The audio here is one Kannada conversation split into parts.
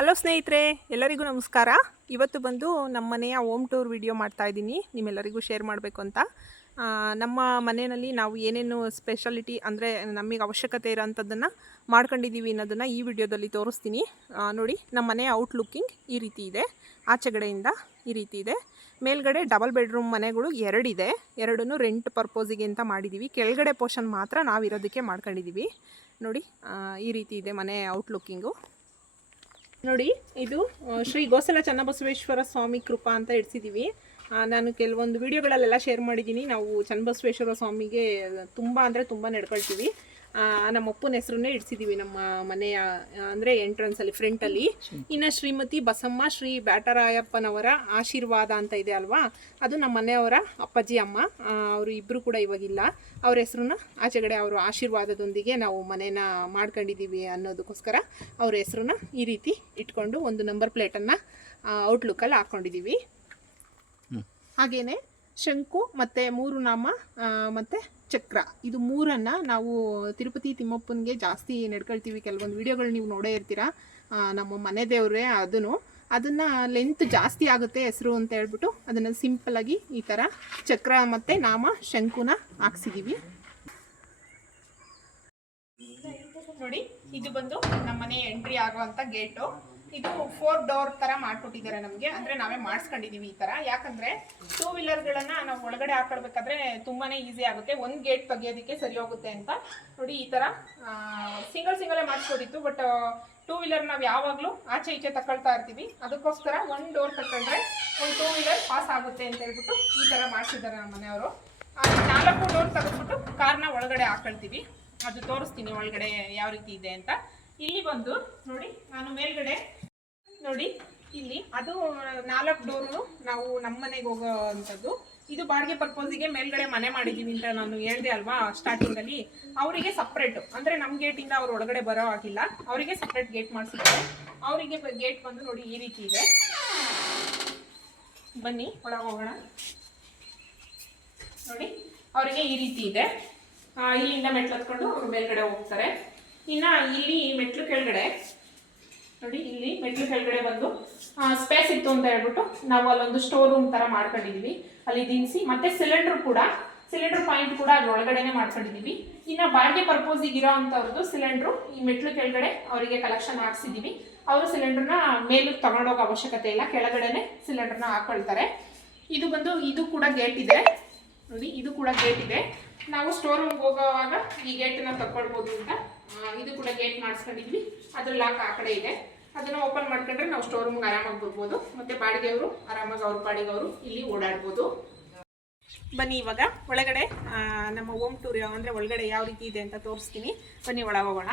ಹಲೋ ಸ್ನೇಹಿತರೆ, ಎಲ್ಲರಿಗೂ ನಮಸ್ಕಾರ. ಇವತ್ತು ಬಂದು ನಮ್ಮ ಮನೆಯ ಹೋಮ್ ಟೂರ್ ವಿಡಿಯೋ ಮಾಡ್ತಾ ಇದ್ದೀನಿ, ನಿಮ್ಮೆಲ್ಲರಿಗೂ ಶೇರ್ ಮಾಡಬೇಕು ಅಂತ. ನಮ್ಮ ಮನೆಯಲ್ಲಿ ನಾವು ಏನೇನು ಸ್ಪೆಷಾಲಿಟಿ ಅಂದರೆ ನಮಗೆ ಅವಶ್ಯಕತೆ ಇರೋಂಥದ್ದನ್ನು ಮಾಡ್ಕೊಂಡಿದ್ದೀವಿ ಅನ್ನೋದನ್ನು ಈ ವಿಡಿಯೋದಲ್ಲಿ ತೋರಿಸ್ತೀನಿ. ನೋಡಿ, ನಮ್ಮ ಮನೆಯ ಔಟ್ಲುಕ್ಕಿಂಗ್ ಈ ರೀತಿ ಇದೆ. ಆಚೆಗಡೆಯಿಂದ ಈ ರೀತಿ ಇದೆ. ಮೇಲ್ಗಡೆ ಡಬಲ್ ಬೆಡ್ರೂಮ್ ಮನೆಗಳು ಎರಡಿದೆ. ಎರಡನ್ನೂ ರೆಂಟ್ ಪರ್ಪೋಸಿಗೆ ಅಂತ ಮಾಡಿದ್ದೀವಿ. ಕೆಳಗಡೆ ಪೋರ್ಷನ್ ಮಾತ್ರ ನಾವಿರೋದಕ್ಕೆ ಮಾಡ್ಕೊಂಡಿದ್ದೀವಿ. ನೋಡಿ, ಈ ರೀತಿ ಇದೆ ಮನೆ ಔಟ್ಲುಕ್ಕಿಂಗು. ನೋಡಿ, ಇದು ಶ್ರೀ ಗೋಸಲ ಚನ್ನಬಸವೇಶ್ವರ ಸ್ವಾಮಿ ಕೃಪಾ ಅಂತ ಇಡ್ಸಿದ್ದೀವಿ. ನಾನು ಕೆಲವೊಂದು ವಿಡಿಯೋಗಳಲ್ಲೆಲ್ಲ ಶೇರ್ ಮಾಡಿದ್ದೀನಿ. ನಾವು ಚನ್ನಬಸವೇಶ್ವರ ಸ್ವಾಮಿಗೆ ತುಂಬ ಅಂದರೆ ತುಂಬ ನಡ್ಕೊಳ್ತೀವಿ. ನಮ್ಮ ಅಪ್ಪನ ಹೆಸರನ್ನೇ ಇಡ್ಸಿದ್ದೀವಿ ನಮ್ಮ ಮನೆಯ ಅಂದರೆ ಎಂಟ್ರೆನ್ಸಲ್ಲಿ ಫ್ರಂಟಲ್ಲಿ. ಇನ್ನು ಶ್ರೀಮತಿ ಬಸಮ್ಮ ಶ್ರೀ ಬ್ಯಾಟರಾಯಪ್ಪನವರ ಆಶೀರ್ವಾದ ಅಂತ ಇದೆ ಅಲ್ವಾ, ಅದು ನಮ್ಮ ಮನೆಯವರ ಅಪ್ಪಾಜಿ ಅಮ್ಮ. ಅವರು ಇಬ್ಬರು ಕೂಡ ಇವಾಗಿಲ್ಲ. ಅವ್ರ ಹೆಸರನ್ನ ಆಚೆಗಡೆ ಅವರು ಆಶೀರ್ವಾದದೊಂದಿಗೆ ನಾವು ಮನೇನ ಮಾಡ್ಕೊಂಡಿದ್ದೀವಿ ಅನ್ನೋದಕ್ಕೋಸ್ಕರ ಅವ್ರ ಹೆಸರನ್ನ ಈ ರೀತಿ ಇಟ್ಕೊಂಡು ಒಂದು ನಂಬರ್ ಪ್ಲೇಟನ್ನು ಔಟ್ಲುಕ್ಕಲ್ಲಿ ಹಾಕ್ಕೊಂಡಿದ್ದೀವಿ. ಹಾಗೆಯೇ ಶಂಕು ಮತ್ತು ಮೂರು ನಾಮ ಮತ್ತು ಚಕ್ರ, ಇದು ಮೂರನ್ನು ನಾವು ತಿರುಪತಿ ತಿಮ್ಮಪ್ಪನಿಗೆ ಜಾಸ್ತಿ ನಡ್ಕೊಳ್ತೀವಿ. ಕೆಲವೊಂದು ವಿಡಿಯೋಗಳು ನೀವು ನೋಡೇ ಇರ್ತೀರ. ನಮ್ಮ ಮನೆ ದೇವರೇ ಅದನ್ನು ಲೆಂತ್ ಜಾಸ್ತಿ ಆಗುತ್ತೆ ಹೆಸರು ಅಂತ ಹೇಳ್ಬಿಟ್ಟು ಅದನ್ನು ಸಿಂಪಲ್ಲಾಗಿ ಈ ಥರ ಚಕ್ರ ಮತ್ತು ನಾಮ ಶಂಕುನ ಹಾಕ್ಸಿದ್ದೀವಿ. ನೋಡಿ, ಇದು ಬಂದು ನಮ್ಮ ಮನೆ ಎಂಟ್ರಿ ಆಗುವಂಥ ಗೇಟು. ಇದು 4 ಡೋರ್ ಥರ ಮಾಡಿಕೊಟ್ಟಿದ್ದಾರೆ ನಮಗೆ, ಅಂದರೆ ನಾವೇ ಮಾಡಿಸ್ಕೊಂಡಿದ್ದೀವಿ ಈ ಥರ. ಯಾಕಂದರೆ 2 ವೀಲರ್ಗಳನ್ನು ನಾವು ಒಳಗಡೆ ಹಾಕೊಳ್ಬೇಕಾದ್ರೆ ತುಂಬಾ ಈಸಿ ಆಗುತ್ತೆ, ಒಂದು ಗೇಟ್ ತೆಗಿಯೋದಕ್ಕೆ ಸರಿ ಹೋಗುತ್ತೆ ಅಂತ. ನೋಡಿ, ಈ ಥರ ಸಿಂಗಲೇ ಮಾಡಿಸ್ಕೊಡಿತ್ತು. ಬಟ್ 2 ವೀಲರ್ ನಾವು ಯಾವಾಗಲೂ ಆಚೆ ಈಚೆ ತಗೊಳ್ತಾ ಇರ್ತೀವಿ. ಅದಕ್ಕೋಸ್ಕರ 1 ಡೋರ್ ತಗೊಂಡ್ರೆ ಒಂದು 2 ವೀಲರ್ ಪಾಸ್ ಆಗುತ್ತೆ ಅಂತ ಹೇಳ್ಬಿಟ್ಟು ಈ ಥರ ಮಾಡಿಸಿದ್ದಾರೆ ನಮ್ಮ ಮನೆಯವರು. 4 ಡೋರ್ ತೆಗೆದ್ಬಿಟ್ಟು ಕಾರ್ನ ಒಳಗಡೆ ಹಾಕೊಳ್ತೀವಿ. ಅದು ತೋರಿಸ್ತೀನಿ ಒಳಗಡೆ ಯಾವ ರೀತಿ ಇದೆ ಅಂತ. ಇಲ್ಲಿ ಬಂದು ನೋಡಿ, ನಾನು ಮೇಲ್ಗಡೆ ನೋಡಿ, ಇಲ್ಲಿ ಅದು 4 ಡೋರು ನಾವು ನಮ್ಮ ಮನೆಗೆ ಹೋಗೋ ಅಂಥದ್ದು. ಇದು ಬಾಡಿಗೆ ಪರ್ಪೋಸಿಗೆ ಮೇಲ್ಗಡೆ ಮನೆ ಮಾಡಿದ್ದೀವಿ ಅಂತ ನಾನು ಹೇಳಿದೆ ಅಲ್ವಾ ಸ್ಟಾರ್ಟಿಂಗಲ್ಲಿ. ಅವರಿಗೆ ಸಪ್ರೇಟು, ಅಂದರೆ ನಮ್ಮ ಗೇಟಿಂದ ಅವ್ರು ಒಳಗಡೆ ಬರೋ ಆಗಿಲ್ಲ, ಅವರಿಗೆ ಸಪ್ರೇಟ್ ಗೇಟ್ ಮಾಡಿಸಿದ್ದಾರೆ. ಅವರಿಗೆ ಗೇಟ್ ಬಂದು ನೋಡಿ ಈ ರೀತಿ ಇದೆ. ಬನ್ನಿ ಒಳಗೆ ಹೋಗೋಣ. ನೋಡಿ, ಅವರಿಗೆ ಈ ರೀತಿ ಇದೆ. ಇಲ್ಲಿಂದ ಮೆಟ್ಲು ಹತ್ಕೊಂಡು ಅವರು ಮೇಲ್ಗಡೆ ಹೋಗ್ತಾರೆ. ಇನ್ನು ಇಲ್ಲಿ ಮೆಟ್ಲು ಕೆಳಗಡೆ ನೋಡಿ, ಇಲ್ಲಿ ಮೆಟ್ಲು ಕೆಳಗಡೆ ಬಂದು ಸ್ಪೇಸ್ ಇತ್ತು ಅಂತ ಹೇಳ್ಬಿಟ್ಟು ನಾವು ಅಲ್ಲೊಂದು ಸ್ಟೋರ್ ರೂಮ್ ಥರ ಮಾಡ್ಕೊಂಡಿದ್ದೀವಿ. ಅಲ್ಲಿ ದಿನಸಿ ಮತ್ತು ಸಿಲಿಂಡರ್ ಪಾಯಿಂಟ್ ಕೂಡ ಅದ್ರೊಳಗಡೆನೆ ಮಾಡ್ಕೊಂಡಿದ್ದೀವಿ. ಇನ್ನು ಬಾಡಿಗೆ ಪರ್ಪೋಸಿಗೆ ಇರೋ ಅಂಥವ್ರದ್ದು ಸಿಲಿಂಡ್ರು ಈ ಮೆಟ್ಲು ಕೆಳಗಡೆ ಅವರಿಗೆ ಕಲೆಕ್ಷನ್ ಹಾಕ್ಸಿದ್ದೀವಿ. ಅವರು ಸಿಲಿಂಡ್ರನ್ನ ಮೇಲಕ್ಕೆ ತಗೊಂಡೋಗೋ ಅವಶ್ಯಕತೆ ಇಲ್ಲ, ಕೆಳಗಡೆನೆ ಸಿಲಿಂಡ್ರನ್ನ ಹಾಕೊಳ್ತಾರೆ. ಇದು ಬಂದು ಇದು ಕೂಡ ಗೇಟ್ ಇದೆ. ನೋಡಿ, ಇದು ಕೂಡ ಗೇಟ್ ಇದೆ. ನಾವು ಸ್ಟೋರ್ ರೂಮ್ಗೆ ಹೋಗೋವಾಗ ಈ ಗೇಟನ್ನು ತಗೊಳ್ಬೋದು ಅಂತ ಇದು ಕೂಡ ಗೇಟ್ ಮಾಡಿಸ್ಕೊಂಡಿದ್ವಿ. ಅದ್ರ ಲಾಕ್ ಆ ಕಡೆ ಇದೆ. ಅದನ್ನು ಓಪನ್ ಮಾಡ್ಕೊಂಡ್ರೆ ನಾವು ಸ್ಟೋರ್ ರೂಮ್ಗೆ ಆರಾಮಾಗಿ ಬರ್ಬೋದು. ಮತ್ತು ಬಾಡಿಗೆಯವರು ಆರಾಮಾಗಿ ಅವ್ರ ಬಾಡಿಗೆಯವರು ಇಲ್ಲಿ ಓಡಾಡ್ಬೋದು. ಬನ್ನಿ ಇವಾಗ ಒಳಗಡೆ ನಮ್ಮ ಹೋಮ್ ಟೂರ್ ಅಂದರೆ ಒಳಗಡೆ ಯಾವ ರೀತಿ ಇದೆ ಅಂತ ತೋರಿಸ್ತೀನಿ. ಬನ್ನಿ ಒಳಗೆ ಹೋಗೋಣ.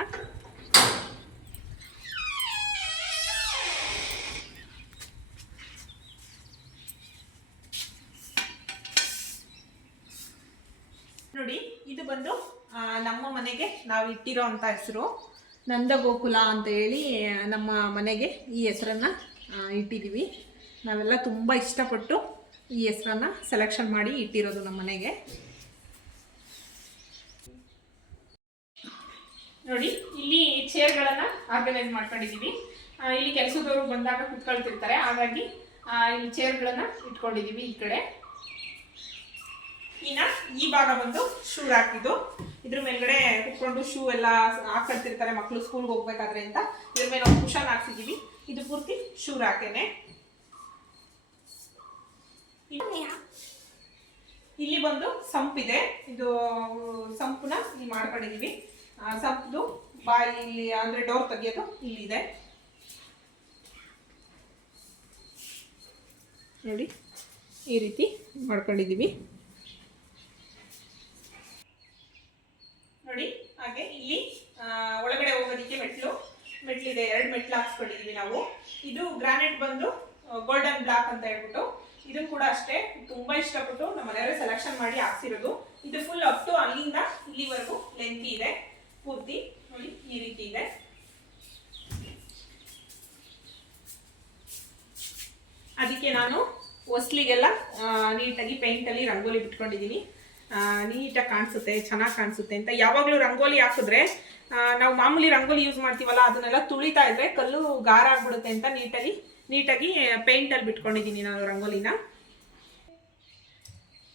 ನೋಡಿ, ಇದು ಬಂದು ನಮ್ಮ ಮನೆಗೆ ನಾವು ಇಟ್ಟಿರೋ ಅಂಥ ಹೆಸರು ನಂದಗೋಕುಲ ಅಂತ ಹೇಳಿ ನಮ್ಮ ಮನೆಗೆ ಈ ಹೆಸರನ್ನು ಇಟ್ಟಿದ್ದೀವಿ. ನಾವೆಲ್ಲ ತುಂಬ ಇಷ್ಟಪಟ್ಟು ಈ ಹೆಸರನ್ನು ಸೆಲೆಕ್ಷನ್ ಮಾಡಿ ಇಟ್ಟಿರೋದು ನಮ್ಮ ಮನೆಗೆ. ನೋಡಿ, ಇಲ್ಲಿ ಚೇರ್ಗಳನ್ನು ಆರ್ಗನೈಸ್ ಮಾಡ್ಕೊಂಡಿದ್ದೀವಿ. ಇಲ್ಲಿ ಕೆಲಸದವರು ಬಂದಾಗ ಕುತ್ಕೊಳ್ತಿರ್ತಾರೆ, ಹಾಗಾಗಿ ಇಲ್ಲಿ ಚೇರ್ಗಳನ್ನು ಇಟ್ಕೊಂಡಿದ್ದೀವಿ ಈ ಕಡೆ. ಇನ್ನು ಈ ಭಾಗ ಬಂದು ಶೂ ಹಾಕಿದ್ದು. ಇದ್ರ ಮೇಲ್ಗಡೆ ಕುತ್ಕೊಂಡು ಶೂ ಎಲ್ಲ ಹಾಕೊಳ್ತಿರ್ತಾರೆ ಮಕ್ಕಳು ಸ್ಕೂಲ್ಗೆ ಹೋಗ್ಬೇಕಾದ್ರೆ ಅಂತ ಇದ್ರ ಮೇಲೆ ಒಂದು ಕುಷನ್ ಹಾಕ್ಸಿದ್ದೀವಿ. ಇದು ಪೂರ್ತಿ ಶೂ ಹಾಕೇನೆ. ಇಲ್ಲಿ ಬಂದು ಸಂಪಿದೆ. ಇದು ಸಂಪನ್ನ ಇಲ್ಲಿ ಮಾಡ್ಕೊಂಡಿದ್ದೀವಿ. ಸಂಪದು ಬಾಯಿ ಇಲ್ಲಿ ಅಂದರೆ ಡೋರ್ ತೆಗಿಯೋದು ಇಲ್ಲಿದೆ. ನೋಡಿ, ಈ ರೀತಿ ಮಾಡ್ಕೊಂಡಿದ್ದೀವಿ. ನೋಡಿ, ಹಾಗೆ ಇಲ್ಲಿ ಒಳಗಡೆ ಹೋಗೋದಕ್ಕೆ ಮೆಟ್ಲಿದೆ. 2 ಮೆಟ್ಲು ಹಾಕ್ಸ್ಕೊಂಡಿದ್ದೀವಿ ನಾವು. ಇದು ಗ್ರಾನೈಟ್ ಬಂದು ಗೋಲ್ಡನ್ ಬ್ಲಾಕ್ ಅಂತ ಹೇಳ್ಬಿಟ್ಟು ಇದು ಕೂಡ ಅಷ್ಟೇ ತುಂಬ ಇಷ್ಟಪಟ್ಟು ನಮ್ಮ ಮನೆಯವರೇ ಸೆಲೆಕ್ಷನ್ ಮಾಡಿ ಹಾಕ್ಸಿರೋದು. ಇದು ಫುಲ್ ಅಪ್ ಟು ಅಲ್ಲಿಂದ ಇಲ್ಲಿವರೆಗೂ ಲೆಂತಿ ಇದೆ ಪೂರ್ತಿ. ನೋಡಿ, ಈ ರೀತಿ ಇದೆ. ಅದಕ್ಕೆ ನಾನು ಹೊಸ್ಲಿಗೆಲ್ಲ ನೀಟಾಗಿ ಪೇಂಟಲ್ಲಿ ರಂಗೋಲಿ ಬಿಟ್ಕೊಂಡಿದ್ದೀನಿ. ನೀಟಾಗಿ ಕಾಣಿಸುತ್ತೆ, ಚೆನ್ನಾಗಿ ಕಾಣಿಸುತ್ತೆ ಅಂತ. ಯಾವಾಗಲೂ ರಂಗೋಲಿ ಹಾಕಿದ್ರೆ ನಾವು ಮಾಮೂಲಿ ರಂಗೋಲಿ ಯೂಸ್ ಮಾಡ್ತೀವಲ್ಲ ಅದನ್ನೆಲ್ಲ ತುಳಿತಾ ಇದ್ರೆ ಕಲ್ಲು ಗಾರ ಆಗ್ಬಿಡುತ್ತೆ ಅಂತ ನೀಟಾಗಿ ಪೇಂಟಲ್ಲಿ ಬಿಟ್ಕೊಂಡಿದ್ದೀನಿ ನಾನು ರಂಗೋಲಿನ.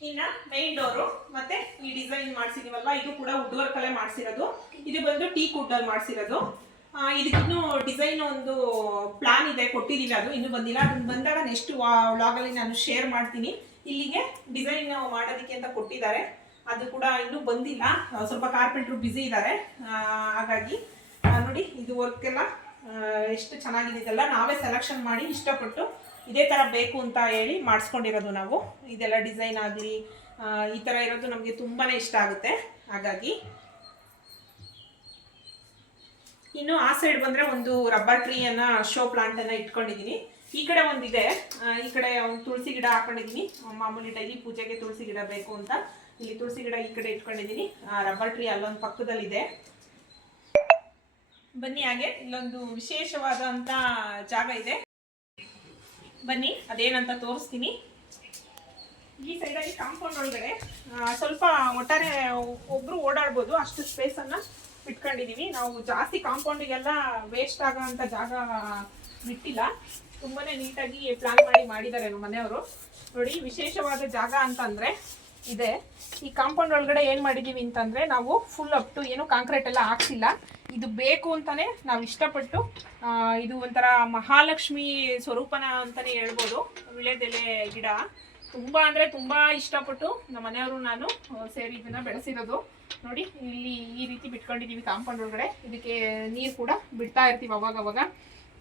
ಇನ್ನ ಮೈನ್ ಡೋರು ಮತ್ತೆ ಈ ಡಿಸೈನ್ ಮಾಡಿಸಿದೀವಲ್ವಾ, ಇದು ಕೂಡ ವುಡ್ ವರ್ಕ್ ಅಲ್ಲೇ ಮಾಡಿಸಿರೋದು. ಇದು ಬಂದು ಟೀಕ್ ವುಡ್ ಅಲ್ಲಿ ಮಾಡಿಸಿರೋದು. ಇದಕ್ಕಿನ್ನೂ ಡಿಸೈನ್ ಒಂದು ಪ್ಲಾನ್ ಇದೆ, ಕೊಟ್ಟಿದ್ದೀವಿ, ಅದು ಇನ್ನೂ ಬಂದಿಲ್ಲ. ಅದನ್ನ ಬಂದಾಗ ನೆಕ್ಸ್ಟ್ ವ್ಲಾಗಲ್ಲಿ ನಾನು ಶೇರ್ ಮಾಡ್ತೀನಿ. ಇಲ್ಲಿಗೆ ಡಿಸೈನ್ ಮಾಡೋದಕ್ಕೆ ಅಂತ ಕೊಟ್ಟಿದ್ದಾರೆ, ಅದು ಕೂಡ ಇನ್ನೂ ಬಂದಿಲ್ಲ. ಸ್ವಲ್ಪ ಕಾರ್ಪೆಂಟ್ರು ಬ್ಯುಸಿ ಇದ್ದಾರೆ, ಹಾಗಾಗಿ ನೋಡಿ ಇದು ವರ್ಕ್ ಎಲ್ಲ ಎಷ್ಟು ಚೆನ್ನಾಗಿದೆ. ಇದೆಲ್ಲ ನಾವೇ ಸೆಲೆಕ್ಷನ್ ಮಾಡಿ ಇಷ್ಟಪಟ್ಟು ಇದೇ ಥರ ಬೇಕು ಅಂತ ಹೇಳಿ ಮಾಡಿಸ್ಕೊಂಡಿರೋದು ನಾವು. ಇದೆಲ್ಲ ಡಿಸೈನ್ ಆಗಲಿ ಈ ಥರ ಇರೋದು ನಮಗೆ ತುಂಬಾ ಇಷ್ಟ ಆಗುತ್ತೆ. ಹಾಗಾಗಿ ಇನ್ನು ಆ ಸೈಡ್ ಬಂದರೆ ಒಂದು ರಬ್ಬರ್ ಟ್ರೀಯನ್ನು ಶೋ ಪ್ಲಾಂಟನ್ನು ಇಟ್ಕೊಂಡಿದ್ದೀನಿ. ಈ ಕಡೆ ಒಂದಿದೆ, ಈ ಕಡೆ ಒಂದು ತುಳಸಿ ಗಿಡ ಹಾಕೊಂಡಿದ್ದೀನಿ. ಮಾಮೂಲಿ ಡೈಲಿ ಪೂಜೆಗೆ ತುಳಸಿ ಗಿಡ ಬೇಕು ಅಂತ ಇಲ್ಲಿ ತುಳಸಿ ಗಿಡ ಈ ಕಡೆ ಇಟ್ಕೊಂಡಿದ್ದೀನಿ. ರಬ್ಬರ್ ಟ್ರೀ ಅಲ್ಲೊಂದು ಪಕ್ಕದಲ್ಲಿದೆ. ಬನ್ನಿ, ಹಾಗೆ ಇಲ್ಲೊಂದು ವಿಶೇಷವಾದಂಥ ಜಾಗ ಇದೆ, ಬನ್ನಿ ಅದೇನಂತ ತೋರಿಸ್ತೀನಿ. ಈ ಸೈಡಲ್ಲಿ ಕಾಂಪೌಂಡ್ ಒಳಗಡೆ ಸ್ವಲ್ಪ ಒಟ್ಟಾರೆ ಒಬ್ಬರು ಓಡಾಡ್ಬೋದು ಅಷ್ಟು ಸ್ಪೇಸನ್ನು ಬಿಟ್ಕೊಂಡಿದ್ದೀವಿ. ನಾವು ಜಾಸ್ತಿ ಕಾಂಪೌಂಡಿಗೆಲ್ಲ ವೇಸ್ಟ್ ಆಗೋಂಥ ಜಾಗ ಬಿಟ್ಟಿಲ್ಲ, ತುಂಬಾ ನೀಟಾಗಿ ಪ್ಲಾನ್ ಮಾಡಿದ್ದಾರೆ ನಮ್ಮ ಮನೆಯವರು. ನೋಡಿ, ವಿಶೇಷವಾದ ಜಾಗ ಅಂತಂದರೆ ಇದೆ. ಈ ಕಾಂಪೌಂಡ್ ಒಳಗಡೆ ಏನು ಮಾಡಿದ್ದೀವಿ ಅಂತಂದರೆ, ನಾವು ಫುಲ್ ಅಪ್ ಟು ಏನು ಕಾಂಕ್ರೀಟ್ ಎಲ್ಲ ಹಾಕ್ಸಿಲ್ಲ. ಇದು ಬೇಕು ಅಂತಲೇ ನಾವು ಇಷ್ಟಪಟ್ಟು, ಇದು ಒಂಥರ ಮಹಾಲಕ್ಷ್ಮಿ ಸ್ವರೂಪನ ಅಂತಲೇ ಹೇಳ್ಬೋದು. ವಿಳ್ಯದೆಲೆ ಗಿಡ ತುಂಬ ಅಂದರೆ ತುಂಬ ಇಷ್ಟಪಟ್ಟು ನಮ್ಮ ಮನೆಯವರು ನಾನು ಸೇರಿ ಇದನ್ನು ಬೆಳೆಸಿರೋದು. ನೋಡಿ, ಇಲ್ಲಿ ಈ ರೀತಿ ಬಿಟ್ಕೊಂಡಿದ್ದೀವಿ ಕಾಂಪೌಂಡ್ ಒಳಗಡೆ. ಇದಕ್ಕೆ ನೀರು ಕೂಡ ಬಿಡ್ತಾ ಇರ್ತೀವಿ ಅವಾಗವಾಗ.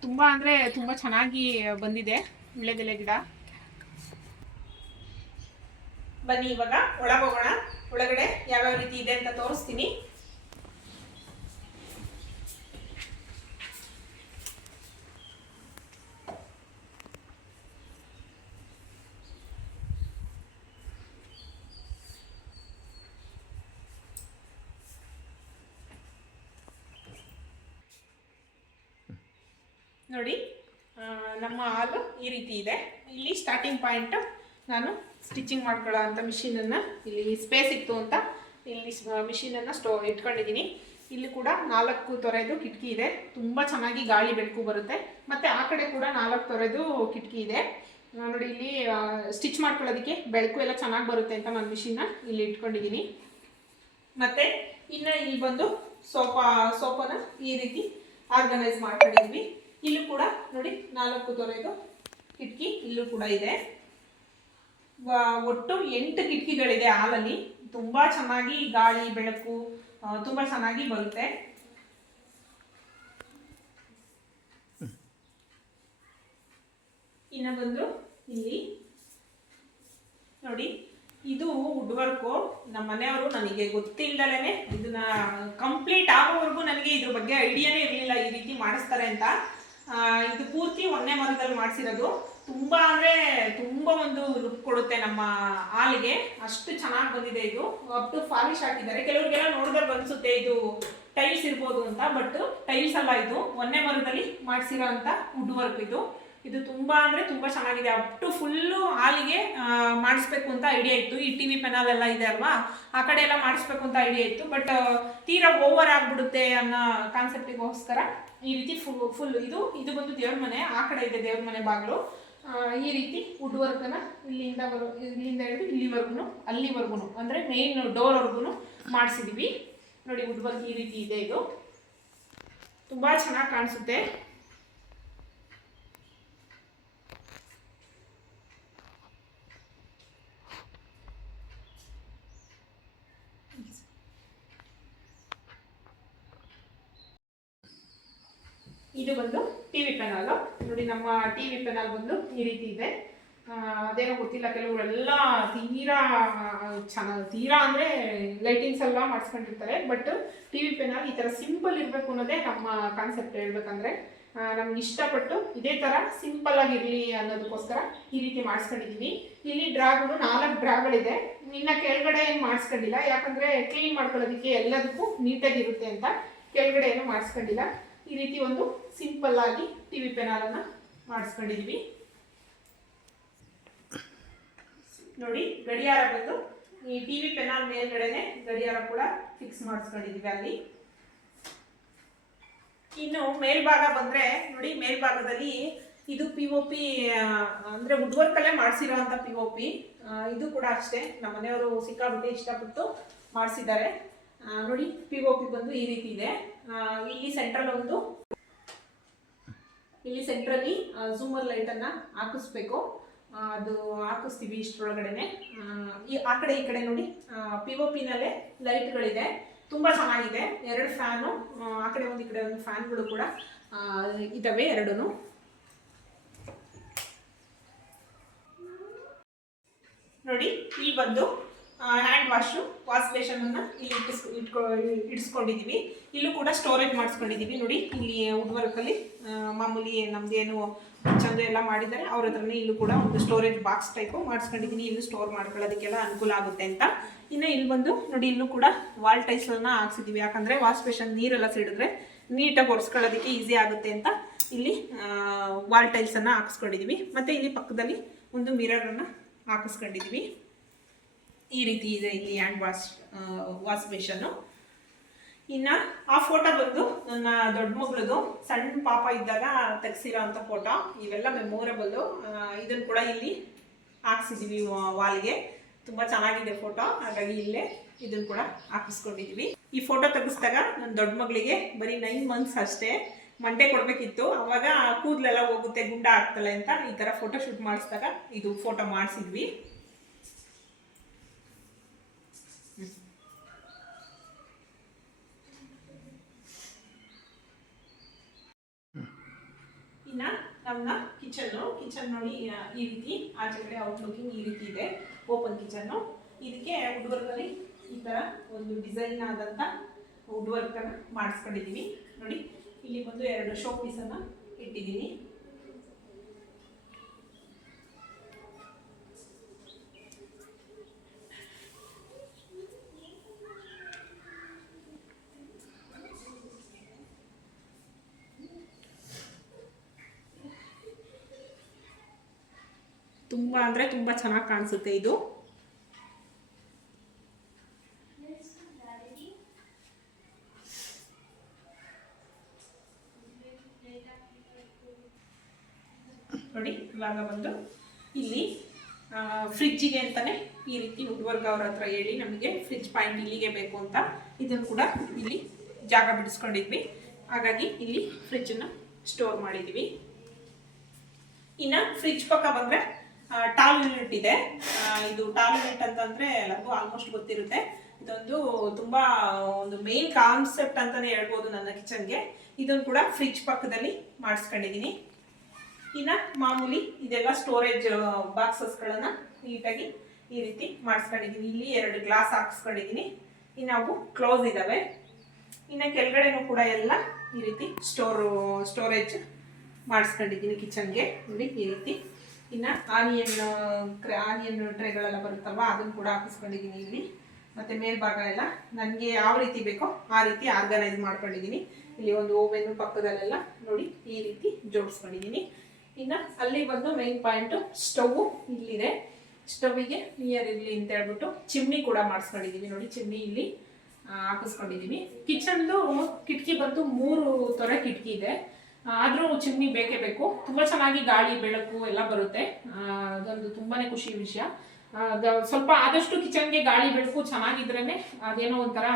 ತುಂಬ ಅಂದರೆ ತುಂಬ ಚೆನ್ನಾಗಿ ಬಂದಿದೆ ವಿಳ್ಯದೆಲೆ ಗಿಡ. ಬನ್ನಿ ಇವಾಗ ಒಳಗೋಗೋಣ. ಒಳಗಡೆ ಯಾವ್ಯಾವ ರೀತಿ ಇದೆ ಅಂತ ತೋರಿಸ್ತೀನಿ. ನೋಡಿ, ನಮ್ಮ ಹಾಲು ಈ ರೀತಿ ಇದೆ. ಇಲ್ಲಿ ಸ್ಟಾರ್ಟಿಂಗ್ ಪಾಯಿಂಟ್ ನಾನು ಸ್ಟಿಚಿಂಗ್ ಮಾಡ್ಕೊಳ್ಳೋ ಅಂಥ ಮಿಷಿನನ್ನು, ಇಲ್ಲಿ ಸ್ಪೇಸ್ ಇತ್ತು ಅಂತ ಇಲ್ಲಿ ಮಿಷಿನನ್ನು ಇಟ್ಕೊಂಡಿದ್ದೀನಿ. ಇಲ್ಲಿ ಕೂಡ 4 ತೊರೆದು ಕಿಟಕಿ ಇದೆ, ತುಂಬ ಚೆನ್ನಾಗಿ ಗಾಳಿ ಬೆಳಕು ಬರುತ್ತೆ. ಮತ್ತು ಆ ಕಡೆ ಕೂಡ 4 ತೊರೆದು ಕಿಟಕಿ ಇದೆ. ನೋಡಿ, ಇಲ್ಲಿ ಸ್ಟಿಚ್ ಮಾಡ್ಕೊಳ್ಳೋದಕ್ಕೆ ಬೆಳಕು ಎಲ್ಲ ಚೆನ್ನಾಗಿ ಬರುತ್ತೆ ಅಂತ ನಾನು ಮಿಷಿನ್ನ ಇಲ್ಲಿ ಇಟ್ಕೊಂಡಿದ್ದೀನಿ. ಮತ್ತು ಇನ್ನು ಇಲ್ಲಿ ಬಂದು ಸೋಫಾನ ಈ ರೀತಿ ಆರ್ಗನೈಸ್ ಮಾಡ್ಕೊಂಡಿದ್ವಿ. ಇಲ್ಲೂ ಕೂಡ ನೋಡಿ 4 ತೊರೆದು ಕಿಟಕಿ ಇಲ್ಲೂ ಕೂಡ ಇದೆ. ಒಟ್ಟು 8 ಕಿಟಕಿಗಳಿದೆ ಹಾಲಲ್ಲಿ. ತುಂಬ ಚೆನ್ನಾಗಿ ಗಾಳಿ ಬೆಳಕು ತುಂಬ ಚೆನ್ನಾಗಿ ಬರುತ್ತೆ. ಇನ್ನು ಬಂದು ಇಲ್ಲಿ ನೋಡಿ, ಇದು ವುಡ್ ವರ್ಕು. ನಮ್ಮ ಮನೆಯವರು ನನಗೆ ಗೊತ್ತಿಲ್ಲದಲೇ ಇದನ್ನ ಕಂಪ್ಲೀಟ್ ಆಗೋವರೆಗೂ ನನಗೆ ಇದ್ರ ಬಗ್ಗೆ ಐಡಿಯಾನೇ ಇರಲಿಲ್ಲ ಈ ರೀತಿ ಮಾಡಿಸ್ತಾರೆ ಅಂತ. ಇದು ಪೂರ್ತಿ ಒಂದೇ ಮರದಲ್ಲಿ ಮಾಡಿಸಿರೋದು. ತುಂಬ ಅಂದರೆ ತುಂಬ ಒಂದು ಲುಕ್ ಕೊಡುತ್ತೆ ನಮ್ಮ ಹಾಲಿಗೆ, ಅಷ್ಟು ಚೆನ್ನಾಗಿ ಬಂದಿದೆ. ಇದು ಅಪ್ ಟು ಪಾಲಿಶ್ ಹಾಕಿದ್ದಾರೆ. ಕೆಲವ್ರಿಗೆಲ್ಲ ನೋಡಿದ್ರೆ ಅನಿಸುತ್ತೆ ಇದು ಟೈಲ್ಸ್ ಇರ್ಬೋದು ಅಂತ, ಬಟ್ ಟೈಲ್ಸ್ ಅಲ್ಲ, ಇದು ಒಂದೇ ಮರದಲ್ಲಿ ಮಾಡಿಸಿರೋ ಅಂಥ ವುಡ್ ವರ್ಕ್. ಇದು ತುಂಬ ಅಂದರೆ ತುಂಬ ಚೆನ್ನಾಗಿದೆ. ಅಪ್ ಟು ಫುಲ್ಲು ಹಾಲಿಗೆ ಮಾಡಿಸ್ಬೇಕು ಅಂತ ಐಡಿಯಾ ಇತ್ತು. ಈ TV ಪೆನಾಲ್ ಎಲ್ಲ ಇದೆ ಅಲ್ವಾ, ಆ ಕಡೆ ಎಲ್ಲ ಮಾಡಿಸ್ಬೇಕು ಅಂತ ಐಡಿಯಾ ಇತ್ತು. ಬಟ್ ತೀರಾ ಓವರ್ ಆಗಿಬಿಡುತ್ತೆ ಅನ್ನೋ ಕಾನ್ಸೆಪ್ಟಿಗೋಸ್ಕರ ಈ ರೀತಿ ಫುಲ್ ಇದು ಬಂದು ದೇವ್ರ ಮನೆ, ಆ ಕಡೆ ಇದೆ ದೇವ್ರ ಮನೆ ಬಾಗಿಲು. ಈ ರೀತಿ ವುಡ್ ವರ್ಕನ್ನು ಇಲ್ಲಿಂದ ಹಿಡಿದು ಇಲ್ಲಿವರೆಗೂ ಅಲ್ಲಿವರೆಗೂ ಅಂದರೆ ಮೇನ್ ಡೋರ್ವರೆಗೂ ಮಾಡಿಸಿದ್ವಿ. ನೋಡಿ, ವುಡ್ ವರ್ಕ್ ಈ ರೀತಿ ಇದೆ. ಇದು ತುಂಬ ಚೆನ್ನಾಗಿ ಕಾಣಿಸುತ್ತೆ. ಇದು ಬಂದು TV ಪೆನಾಲು. ನೋಡಿ, ನಮ್ಮ TV ಪೆನಾಲ್ ಬಂದು ಈ ರೀತಿ ಇದೆ. ಅದೇನೋ ಗೊತ್ತಿಲ್ಲ, ಕೆಲವರೆಲ್ಲ ತೀರಾ ಅಂದರೆ ಲೈಟಿಂಗ್ಸ್ ಎಲ್ಲ ಮಾಡಿಸ್ಕೊಂಡಿರ್ತಾರೆ. ಬಟ್ TV ಪೆನಾಲ್ ಈ ಥರ ಸಿಂಪಲ್ ಇರಬೇಕು ಅನ್ನೋದೇ ನಮ್ಮ ಕಾನ್ಸೆಪ್ಟ್. ಹೇಳ್ಬೇಕಂದ್ರೆ ನಮ್ಗೆ ಇಷ್ಟಪಟ್ಟು ಇದೇ ಥರ ಸಿಂಪಲ್ ಆಗಿರಲಿ ಅನ್ನೋದಕ್ಕೋಸ್ಕರ ಈ ರೀತಿ ಮಾಡಿಸ್ಕೊಂಡಿದ್ದೀವಿ. ಇಲ್ಲಿ ಡ್ರಾಗಳು 4 ಡ್ರಾಗಳಿದೆ. ಇನ್ನು ಕೆಳಗಡೆ ಏನು ಮಾಡಿಸ್ಕೊಂಡಿಲ್ಲ, ಯಾಕಂದರೆ ಕ್ಲೀನ್ ಮಾಡ್ಕೊಳ್ಳೋದಕ್ಕೆ ಎಲ್ಲದಕ್ಕೂ ನೀಟಾಗಿರುತ್ತೆ ಅಂತ ಕೆಳಗಡೆ ಏನು ಮಾಡಿಸ್ಕೊಂಡಿಲ್ಲ. ಈ ರೀತಿ ಒಂದು ಸಿಂಪಲ್ ಆಗಿ TV ಪೆನಾಲನ್ನು ಮಾಡಿಸ್ಕೊಂಡಿದ್ದೀವಿ. ನೋಡಿ, ಗಡಿಯಾರ ಬಂದು ಈ TV ಪೆನಾಲ್ ಮೇಲ್ಗಡೆನೆ ಗಡಿಯಾರ ಕೂಡ ಫಿಕ್ಸ್ ಮಾಡಿಸ್ಕೊಂಡಿದ್ದೀವಿ ಅಲ್ಲಿ. ಇನ್ನು ಮೇಲ್ಭಾಗ ಬಂದರೆ ನೋಡಿ, ಮೇಲ್ಭಾಗದಲ್ಲಿ ಇದು POP ಅಂದರೆ ವುಡ್ ವರ್ಕಲ್ಲೇ ಮಾಡಿಸಿರೋ ಅಂಥ POP. ಇದು ಕೂಡ ಅಷ್ಟೇ, ನಮ್ಮ ಮನೆಯವರು ಸಿಕ್ಕಾಬಿಟ್ಟೆ ಇಷ್ಟಪಟ್ಟು ಮಾಡಿಸಿದ್ದಾರೆ. ನೋಡಿ POP ಬಂದು ಈ ರೀತಿ ಇದೆ. ಇಲ್ಲಿ ಸೆಂಟ್ರಲ್ಲಿ ಝೂಮರ್ ಲೈಟನ್ನು ಹಾಕಿಸ್ಬೇಕು. ಅದು ಹಾಕಿಸ್ತೀವಿ ಇಷ್ಟರೊಳಗಡೆ. ಆ ಕಡೆ ಈ ಕಡೆ ನೋಡಿ POPನಲ್ಲೇ ಲೈಟ್ಗಳಿದೆ, ತುಂಬ ಚೆನ್ನಾಗಿದೆ. 2 ಫ್ಯಾನು, ಆ ಕಡೆ ಒಂದು ಈ ಕಡೆ ಒಂದು ಫ್ಯಾನ್ಗಳು ಕೂಡ ಇದ್ದಾವೆ, 2. ನೋಡಿ ಇಲ್ಲಿ ಬಂದು ಹ್ಯಾಂಡ್ ವಾಶ್ ಬೇಷನನ್ನು ಇಲ್ಲಿ ಇಡಿಸ್ಕೊಂಡಿದ್ದೀವಿ. ಇಲ್ಲೂ ಕೂಡ ಸ್ಟೋರೇಜ್ ಮಾಡಿಸ್ಕೊಂಡಿದ್ದೀವಿ. ನೋಡಿ ಇಲ್ಲಿ ವುಡ್ ವರ್ಕಲ್ಲಿ ಮಾಮೂಲಿ ನಮ್ಮದೇನು ಚಂದ ಎಲ್ಲ ಮಾಡಿದ್ದಾರೆ ಅವ್ರ ಹತ್ರನೇ ಇಲ್ಲೂ ಕೂಡ ಒಂದು ಸ್ಟೋರೇಜ್ ಬಾಕ್ಸ್ ಟೈಪು ಮಾಡಿಸ್ಕೊಂಡಿದ್ದೀನಿ. ಇಲ್ಲೂ ಸ್ಟೋರ್ ಮಾಡ್ಕೊಳ್ಳೋದಕ್ಕೆಲ್ಲ ಅನುಕೂಲ ಆಗುತ್ತೆ ಅಂತ. ಇನ್ನು ಇಲ್ಲಿ ಬಂದು ನೋಡಿ, ಇಲ್ಲೂ ಕೂಡ ವಾಲ್ ಟೈಲ್ಸನ್ನು ಹಾಕ್ಸಿದ್ದೀವಿ. ಯಾಕಂದರೆ ವಾಶ್ ಬೇಷನ್ ನೀರೆಲ್ಲ ಸಿಡಿದ್ರೆ ನೀಟಾಗಿ ಒರೆಸ್ಕೊಳ್ಳೋದಕ್ಕೆ ಈಸಿ ಆಗುತ್ತೆ ಅಂತ ಇಲ್ಲಿ ವಾಲ್ ಟೈಲ್ಸನ್ನು ಹಾಕಿಸ್ಕೊಂಡಿದ್ದೀವಿ. ಮತ್ತು ಇಲ್ಲಿ ಪಕ್ಕದಲ್ಲಿ ಒಂದು ಮಿರರನ್ನು ಹಾಕಿಸ್ಕೊಂಡಿದ್ದೀವಿ. ಈ ರೀತಿ ಇದೆ ಇಲ್ಲಿ ಹ್ಯಾಂಡ್ ವಾಶ್ ಬೇಷನ್ನು. ಇನ್ನು ಆ ಫೋಟೋ ಬಂದು ನನ್ನ ದೊಡ್ಡ ಮಗಳದು ಸಣ್ಣ ಪಾಪ ಇದ್ದಾಗ ತೆಗೆಸಿರೋ ಅಂಥ ಫೋಟೋ. ಇವೆಲ್ಲ ಮೆಮೊರೇಬಲ್ಲು. ಇದನ್ನು ಕೂಡ ಇಲ್ಲಿ ಹಾಕ್ಸಿದ್ದೀವಿ ವಾಲ್ಗೆ. ತುಂಬ ಚೆನ್ನಾಗಿದೆ ಫೋಟೋ, ಹಾಗಾಗಿ ಇಲ್ಲೇ ಇದನ್ನು ಕೂಡ ಹಾಕಿಸ್ಕೊಂಡಿದ್ದೀವಿ. ಈ ಫೋಟೋ ತೆಗೆಸಿದಾಗ ನನ್ನ ದೊಡ್ಡ ಮಗಳಿಗೆ ಬರೀ 9 ಮಂತ್ಸ್ ಅಷ್ಟೇ. ಮಂಡೆ ಕೊಡಬೇಕಿತ್ತು, ಅವಾಗ ಕೂದಲೆಲ್ಲ ಹೋಗುತ್ತೆ, ಗುಂಡ ಆಗ್ತಲ್ಲ ಅಂತ ಈ ಥರ ಫೋಟೋ ಶೂಟ್ ಮಾಡಿಸಿದಾಗ ಇದು ಫೋಟೋ ಮಾಡಿಸಿದ್ವಿ. ಇನ್ನು ನಮ್ಮ ಕಿಚನ್ ನೋಡಿ ಈ ರೀತಿ ಆಚೆ ಕಡೆ ಔಟ್ಲುಕಿಂಗ್ ಈ ರೀತಿ ಇದೆ. Open kitchen. ಇದಕ್ಕೆ ವುಡ್ ವರ್ಕಲ್ಲಿ ಈ ಥರ ಒಂದು ಡಿಸೈನ್ ಆದಂಥ ವುಡ್ ವರ್ಕನ್ನು ಮಾಡಿಸ್ಕೊಂಡಿದ್ದೀವಿ. ನೋಡಿ ಇಲ್ಲಿ ಬಂದು 2 ಶೋ ಪೀಸನ್ನು ಇಟ್ಟಿದ್ದೀನಿ. ತುಂಬ ಅಂದರೆ ತುಂಬ ಚೆನ್ನಾಗಿ ಕಾಣಿಸುತ್ತೆ ಇದು. ನೋಡಿ ಇವಾಗ ಬಂದು ಇಲ್ಲಿ ಫ್ರಿಜ್ಜಿಗೆ ಅಂತಲೇ ಈ ರೀತಿ ವುಡ್ ವರ್ಕ್ ಅವ್ರ ಹತ್ರ ಹೇಳಿ ನಮಗೆ ಫ್ರಿಜ್ ಪಾಯಿಂಟ್ ಇಲ್ಲಿಗೆ ಬೇಕು ಅಂತ ಇದನ್ನು ಕೂಡ ಇಲ್ಲಿ ಜಾಗ ಬಿಡಿಸ್ಕೊಂಡಿದ್ವಿ. ಹಾಗಾಗಿ ಇಲ್ಲಿ ಫ್ರಿಜ್ಜನ್ನು ಸ್ಟೋರ್ ಮಾಡಿದ್ವಿ. ಇನ್ನು ಫ್ರಿಜ್ ಪಕ್ಕ ಬಂದರೆ ಟಾಲ್ ಯೂನಿಟ್ ಇದೆ. ಇದು ಟಾಲ್ ಯೂನಿಟ್ ಅಂತಂದರೆ ಎಲ್ಲರಿಗೂ ಆಲ್ಮೋಸ್ಟ್ ಗೊತ್ತಿರುತ್ತೆ. ಇದೊಂದು ತುಂಬ ಒಂದು ಮೇನ್ ಕಾನ್ಸೆಪ್ಟ್ ಅಂತಲೇ ಹೇಳ್ಬೋದು ನನ್ನ ಕಿಚನ್ಗೆ. ಇದನ್ನು ಕೂಡ ಫ್ರಿಜ್ ಪಕ್ಕದಲ್ಲಿ ಮಾಡಿಸ್ಕೊಂಡಿದ್ದೀನಿ. ಇನ್ನು ಮಾಮೂಲಿ ಇದೆಲ್ಲ ಸ್ಟೋರೇಜ್ ಬಾಕ್ಸಸ್ಗಳನ್ನು ನೀಟಾಗಿ ಈ ರೀತಿ ಮಾಡಿಸ್ಕೊಂಡಿದ್ದೀನಿ. ಇಲ್ಲಿ 2 ಗ್ಲಾಸ್ ಹಾಕಿಸ್ಕೊಂಡಿದ್ದೀನಿ. ಇನ್ನು ಅವು ಕ್ಲೋಸ್ ಇದ್ದಾವೆ. ಇನ್ನು ಕೆಳಗಡೆನೂ ಕೂಡ ಎಲ್ಲ ಈ ರೀತಿ ಸ್ಟೋರೇಜ್ ಮಾಡಿಸ್ಕೊಂಡಿದ್ದೀನಿ ಕಿಚನ್ಗೆ. ನೋಡಿ ಈ ರೀತಿ. ಇನ್ನು ಆನಿಯನ್ ಟ್ರೇಗಳೆಲ್ಲ ಬರುತ್ತಲ್ವ, ಅದನ್ನು ಕೂಡ ಹಾಕಿಸ್ಕೊಂಡಿದ್ದೀನಿ ಇಲ್ಲಿ. ಮತ್ತು ಮೇಲ್ಭಾಗ ಎಲ್ಲ ನನಗೆ ಯಾವ ರೀತಿ ಬೇಕೋ ಆ ರೀತಿ ಆರ್ಗನೈಸ್ ಮಾಡ್ಕೊಂಡಿದ್ದೀನಿ. ಇಲ್ಲಿ ಒಂದು ಓವೆನ್ನು ಪಕ್ಕದಲ್ಲೆಲ್ಲ ನೋಡಿ ಈ ರೀತಿ ಜೋಡಿಸ್ಕೊಂಡಿದ್ದೀನಿ. ಇನ್ನು ಅಲ್ಲಿ ಬಂದು ಮೇನ್ ಪಾಯಿಂಟು ಸ್ಟವ್ ಇಲ್ಲಿದೆ. ಸ್ಟವ್ವಿಗೆ ನಿಯರ್ ಇರಲಿ ಅಂತ ಹೇಳ್ಬಿಟ್ಟು ಚಿಮ್ನಿ ಕೂಡ ಮಾಡಿಸ್ಕೊಂಡಿದ್ದೀವಿ. ನೋಡಿ ಚಿಮ್ನಿ ಇಲ್ಲಿ ಹಾಕಿಸ್ಕೊಂಡಿದ್ದೀವಿ. ಕಿಚನ್ದು ಕಿಟಕಿ ಬಂದು 3 ಥರ ಕಿಟಕಿ ಇದೆ. ಆದರೂ ಚಿಮ್ನಿ ಬೇಕೇ ಬೇಕು. ತುಂಬ ಚೆನ್ನಾಗಿ ಗಾಳಿ ಬೆಳಕು ಎಲ್ಲ ಬರುತ್ತೆ. ಅದೊಂದು ತುಂಬಾ ಖುಷಿ ವಿಷಯ. ಸ್ವಲ್ಪ ಆದಷ್ಟು ಕಿಚನ್ಗೆ ಗಾಳಿ ಬೆಳಕು ಚೆನ್ನಾಗಿದ್ರೇ ಅದೇನೋ ಒಂಥರ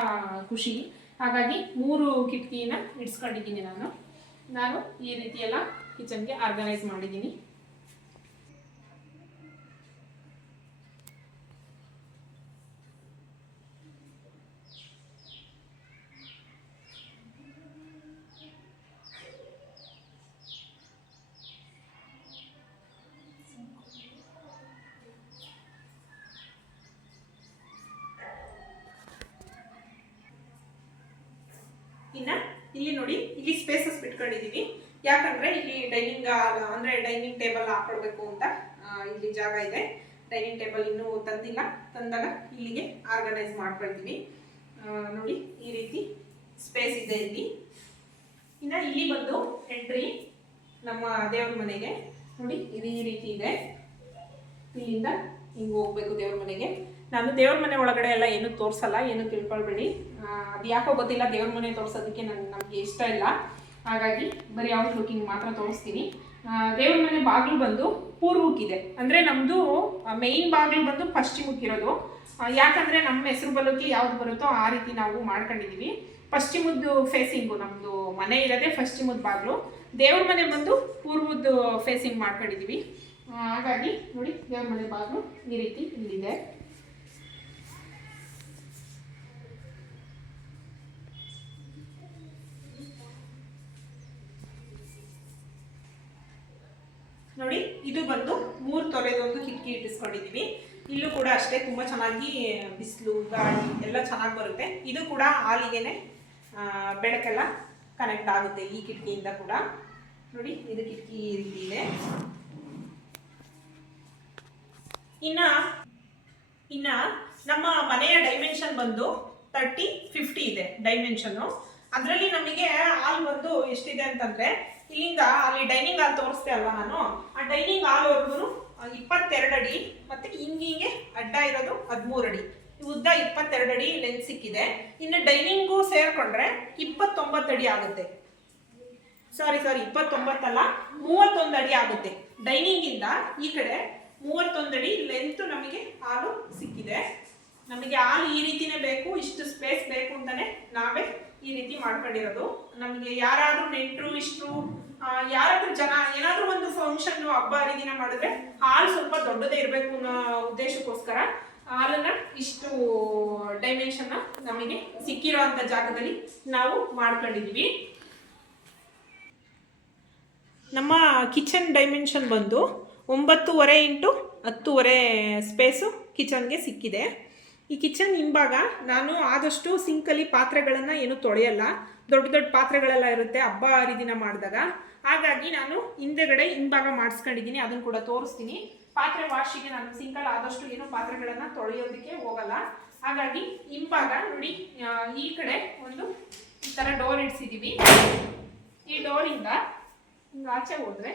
ಖುಷಿ. ಹಾಗಾಗಿ 3 ಕಿಟಕಿನ ಇಡ್ಸ್ಕೊಂಡಿದ್ದೀನಿ ನಾನು ಈ ರೀತಿ ಎಲ್ಲ ಕಿಚನ್ಗೆ ಆರ್ಗನೈಸ್ ಮಾಡಿದ್ದೀನಿ. ಇನ್ನು ಇಲ್ಲಿ ನೋಡಿ, ಇಲ್ಲಿ ಸ್ಪೇಸಸ್ ಬಿಟ್ಕೊಂಡಿದ್ದೀವಿ. ಯಾಕಂದರೆ ಇಲ್ಲಿ ಡೈನಿಂಗ್ ಟೇಬಲ್ ಹಾಕೊಳ್ಬೇಕು ಅಂತ ಇಲ್ಲಿ ಜಾಗ ಇದೆ. ಡೈನಿಂಗ್ ಟೇಬಲ್ ಇನ್ನೂ ತಂದಾಗ ಇಲ್ಲಿಗೆ ಆರ್ಗನೈಸ್ ಮಾಡ್ಕೊಳ್ತೀವಿ. ನೋಡಿ ಈ ರೀತಿ ಸ್ಪೇಸ್ ಇದೆ ಇಲ್ಲಿ. ಇನ್ನು ಇಲ್ಲಿ ಬಂದು ಎಂಟ್ರಿ ನಮ್ಮ ದೇವ್ರ ಮನೆಗೆ. ನೋಡಿ ಇದು ಈ ರೀತಿ ಇದೆ. ಇಲ್ಲಿಂದ ಹಿಂಗೆ ಹೋಗ್ಬೇಕು ದೇವ್ರ ಮನೆಗೆ. ನಾನು ದೇವ್ರ ಮನೆ ಒಳಗಡೆ ಎಲ್ಲ ಏನೂ ತೋರಿಸಲ್ಲ, ಏನೂ ತಿಳ್ಕೊಳ್ಬೇಡಿ. ಅದು ಯಾಕೋ ಗೊತ್ತಿಲ್ಲ, ದೇವ್ರ ಮನೆ ತೋರಿಸೋದಕ್ಕೆ ನಮಗೆ ಇಷ್ಟ ಇಲ್ಲ. ಹಾಗಾಗಿ ಬರೀ ಔಟ್ ಲುಕಿಂಗ್ ಮಾತ್ರ ತೋರಿಸ್ತೀನಿ. ದೇವ್ರ ಮನೆ ಬಾಗಿಲು ಬಂದು ಪೂರ್ವಕ್ಕಿದೆ, ಅಂದರೆ ನಮ್ಮದು ಮೇಯ್ನ್ ಬಾಗಿಲು ಬಂದು ಪಶ್ಚಿಮಕ್ಕಿರೋದು. ಯಾಕಂದರೆ ನಮ್ಮ ಹೆಸರು ಬಲಕ್ಕೆ ಯಾವ್ದು ಬರುತ್ತೋ ಆ ರೀತಿ ನಾವು ಮಾಡ್ಕೊಂಡಿದ್ದೀವಿ. ಪಶ್ಚಿಮದ್ದು ಫೇಸಿಂಗು ನಮ್ಮದು ಮನೆ ಇರೋದೇ ಪಶ್ಚಿಮದ ಬಾಗಿಲು, ದೇವ್ರ ಮನೆ ಬಂದು ಪೂರ್ವದ್ದು ಫೇಸಿಂಗ್ ಮಾಡ್ಕೊಂಡಿದ್ದೀವಿ. ಹಾಗಾಗಿ ನೋಡಿ ದೇವ್ರ ಮನೆ ಬಾಗಿಲು ಈ ರೀತಿ ಇಲ್ಲಿದೆ. ನೋಡಿ ಇದು ಬಂದು 3 ತೊಲೆದೊಂದು ಕಿಟಕಿ ಇಟ್ಟಿಸ್ಕೊಂಡಿದ್ದೀವಿ. ಇಲ್ಲೂ ಕೂಡ ಅಷ್ಟೇ ತುಂಬ ಚೆನ್ನಾಗಿ ಬಿಸಿಲು ಗಾಳಿ ಎಲ್ಲ ಚೆನ್ನಾಗಿ ಬರುತ್ತೆ. ಇದು ಕೂಡ ಹಾಲಿಗೆನೆ ಬೆಳಕೆಲ್ಲ ಕನೆಕ್ಟ್ ಆಗುತ್ತೆ ಈ ಕಿಟಕಿಯಿಂದ ಕೂಡ. ನೋಡಿ ಇದು ಕಿಟಕಿ ಈ ರೀತಿ ಇದೆ. ಇನ್ನ ನಮ್ಮ ಮನೆಯ ಡೈಮೆನ್ಷನ್ ಬಂದು 30-50 ಇದೆ ಡೈಮೆನ್ಷನ್ನು. ಅದರಲ್ಲಿ ನಮಗೆ ಹಾಲ್ ಬಂದು ಎಷ್ಟಿದೆ ಅಂತಂದ್ರೆ, ಇಲ್ಲಿಂದ ಅಲ್ಲಿ ಡೈನಿಂಗ್ ಹಾಲ್ ತೋರಿಸ್ತೆ ಅಲ್ವಾ ನಾನು, ಆ ಡೈನಿಂಗ್ ಹಾಲ್ವರೆಗೂ 22 ಅಡಿ, ಮತ್ತೆ ಹಿಂಗೆ ಅಡ್ಡ ಇರೋದು 13 ಅಡಿ, ಉದ್ದ 22 ಅಡಿ ಲೆಂತ್ ಸಿಕ್ಕಿದೆ. ಇನ್ನು ಡೈನಿಂಗು ಸೇರ್ಕೊಂಡ್ರೆ 29 ಅಡಿ ಆಗುತ್ತೆ. ಸಾರಿ 29 ಅಲ್ಲ, 31 ಅಡಿ ಆಗುತ್ತೆ. ಡೈನಿಂಗಿಂದ ಈ ಕಡೆ 31 ಅಡಿ ಲೆಂತ್ ನಮಗೆ ಹಾಲು ಸಿಕ್ಕಿದೆ. ನಮಗೆ ಹಾಲು ಈ ರೀತಿನೇ ಬೇಕು, ಇಷ್ಟು ಸ್ಪೇಸ್ ಬೇಕು ಅಂತಾನೆ ನಾವೇ ಈ ರೀತಿ ಮಾಡ್ಕೊಂಡಿರೋದು. ನಮಗೆ ಯಾರಾದ್ರೂ ನೆಂಟರು ಇಷ್ಟರು ಯಾರಾದ್ರೂ ಜನ ಏನಾದ್ರೂ ಒಂದು ಫಂಕ್ಷನ್ ಹಬ್ಬ ಹರಿದಿನ ಮಾಡಿದ್ರೆ ಹಾಲು ಸ್ವಲ್ಪ ದೊಡ್ಡದೇ ಇರಬೇಕು ಅನ್ನೋ ಉದ್ದೇಶಕ್ಕೋಸ್ಕರ ಹಾಲನ್ನ ಇಷ್ಟು ಡೈಮೆನ್ಷನ್ ನಮಗೆ ಸಿಕ್ಕಿರೋ ಅಂತ ಜಾಗದಲ್ಲಿ ನಾವು ಮಾಡ್ಕೊಂಡಿದೀವಿ. ನಮ್ಮ ಕಿಚನ್ ಡೈಮೆನ್ಷನ್ ಬಂದು 9.5 ಇಂಟು 10.5 ಸ್ಪೇಸು ಕಿಚನ್ಗೆ ಸಿಕ್ಕಿದೆ. ಈ ಕಿಚನ್ ಹಿಂಭಾಗ ನಾನು ಆದಷ್ಟು ಸಿಂಕಲ್ಲಿ ಪಾತ್ರೆಗಳನ್ನು ಏನು ತೊಳೆಯಲ್ಲ, ದೊಡ್ಡ ಪಾತ್ರೆಗಳೆಲ್ಲ ಇರುತ್ತೆ ಹಬ್ಬ ಹರಿದಿನ ಮಾಡಿದಾಗ. ಹಾಗಾಗಿ ನಾನು ಹಿಂಭಾಗ ಮಾಡಿಸ್ಕೊಂಡಿದ್ದೀನಿ, ಅದನ್ನು ಕೂಡ ತೋರಿಸ್ತೀನಿ. ಪಾತ್ರೆ ವಾಶಿಗೆ ನಾನು ಸಿಂಕಲ್ಲಿ ಆದಷ್ಟು ಏನು ಪಾತ್ರೆಗಳನ್ನು ತೊಳೆಯೋದಕ್ಕೆ ಹೋಗಲ್ಲ. ಹಾಗಾಗಿ ಹಿಂಭಾಗ ನೋಡಿ ಈ ಕಡೆ ಒಂದು ಈ ಥರ ಡೋರ್ ಇಡ್ಸಿದ್ದೀವಿ. ಈ ಡೋರಿಂದ ಹಿಂಗೆ ಆಚೆ ಹೋದರೆ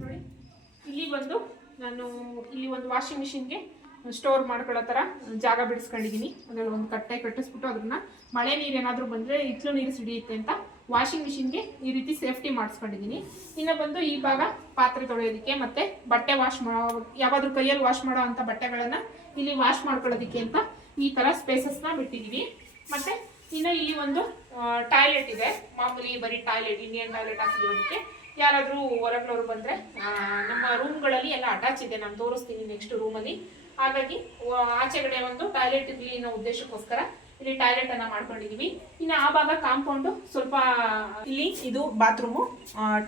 ನೋಡಿ ಇಲ್ಲಿ ಬಂದು ನಾನು ಇಲ್ಲಿ ಒಂದು ವಾಷಿಂಗ್ ಮಿಷಿನ್ಗೆ ಸ್ಟೋರ್ ಮಾಡ್ಕೊಳ್ಳೋ ಥರ ಜಾಗ ಬಿಡಿಸ್ಕೊಂಡಿದ್ದೀನಿ. ಅದರಲ್ಲಿ ಒಂದು ಕಟ್ಟೆ ಕಟ್ಟಿಸ್ಬಿಟ್ಟು ಅದನ್ನ ಮಳೆ ನೀರು ಏನಾದರೂ ಬಂದರೆ ಇಟ್ಲು ನೀರು ಸಿಡಿಯುತ್ತೆ ಅಂತ ವಾಷಿಂಗ್ ಮಿಷಿನ್ಗೆ ಈ ರೀತಿ ಸೇಫ್ಟಿ ಮಾಡಿಸ್ಕೊಂಡಿದ್ದೀನಿ. ಇನ್ನು ಬಂದು ಈ ಭಾಗ ಪಾತ್ರೆ ತೊಳೆಯೋದಕ್ಕೆ ಮತ್ತು ಬಟ್ಟೆ ವಾಶ್ ಯಾವಾದರೂ ಕೈಯಲ್ಲಿ ವಾಶ್ ಮಾಡೋ ಅಂಥ ಬಟ್ಟೆಗಳನ್ನು ಇಲ್ಲಿ ವಾಶ್ ಮಾಡ್ಕೊಳ್ಳೋದಕ್ಕೆ ಅಂತ ಈ ಥರ ಸ್ಪೇಸಸ್ನ ಬಿಟ್ಟಿದ್ದೀವಿ. ಮತ್ತು ಇನ್ನು ಇಲ್ಲಿ ಒಂದು ಟಾಯ್ಲೆಟ್ ಇದೆ, ಮಾಮೂಲಿ ಬರೀ ಟಾಯ್ಲೆಟ್, ಇಂಡಿಯನ್ ಟಾಯ್ಲೆಟ್ ಹಾಕಿರೋದಕ್ಕೆ. ಯಾರಾದರೂ ಹೊರಗಳವರು ಬಂದರೆ ನಮ್ಮ ರೂಮ್ಗಳಲ್ಲಿ ಎಲ್ಲ ಅಟ್ಯಾಚ್ ಇದೆ, ನಾನು ತೋರಿಸ್ತೀನಿ ನೆಕ್ಸ್ಟ್ ರೂಮಲ್ಲಿ. ಹಾಗಾಗಿ ಆಚೆಗಡೆ ಒಂದು ಟಾಯ್ಲೆಟ್ ಇರಲಿ ಅನ್ನೋ ಉದ್ದೇಶಕ್ಕೋಸ್ಕರ ಇಲ್ಲಿ ಟಾಯ್ಲೆಟ್ ಅನ್ನ ಮಾಡ್ಕೊಂಡಿದೀವಿ. ಇನ್ನು ಆ ಭಾಗ ಕಾಂಪೌಂಡು ಸ್ವಲ್ಪ ಇಲ್ಲಿ ಇದು ಬಾತ್ರೂಮು,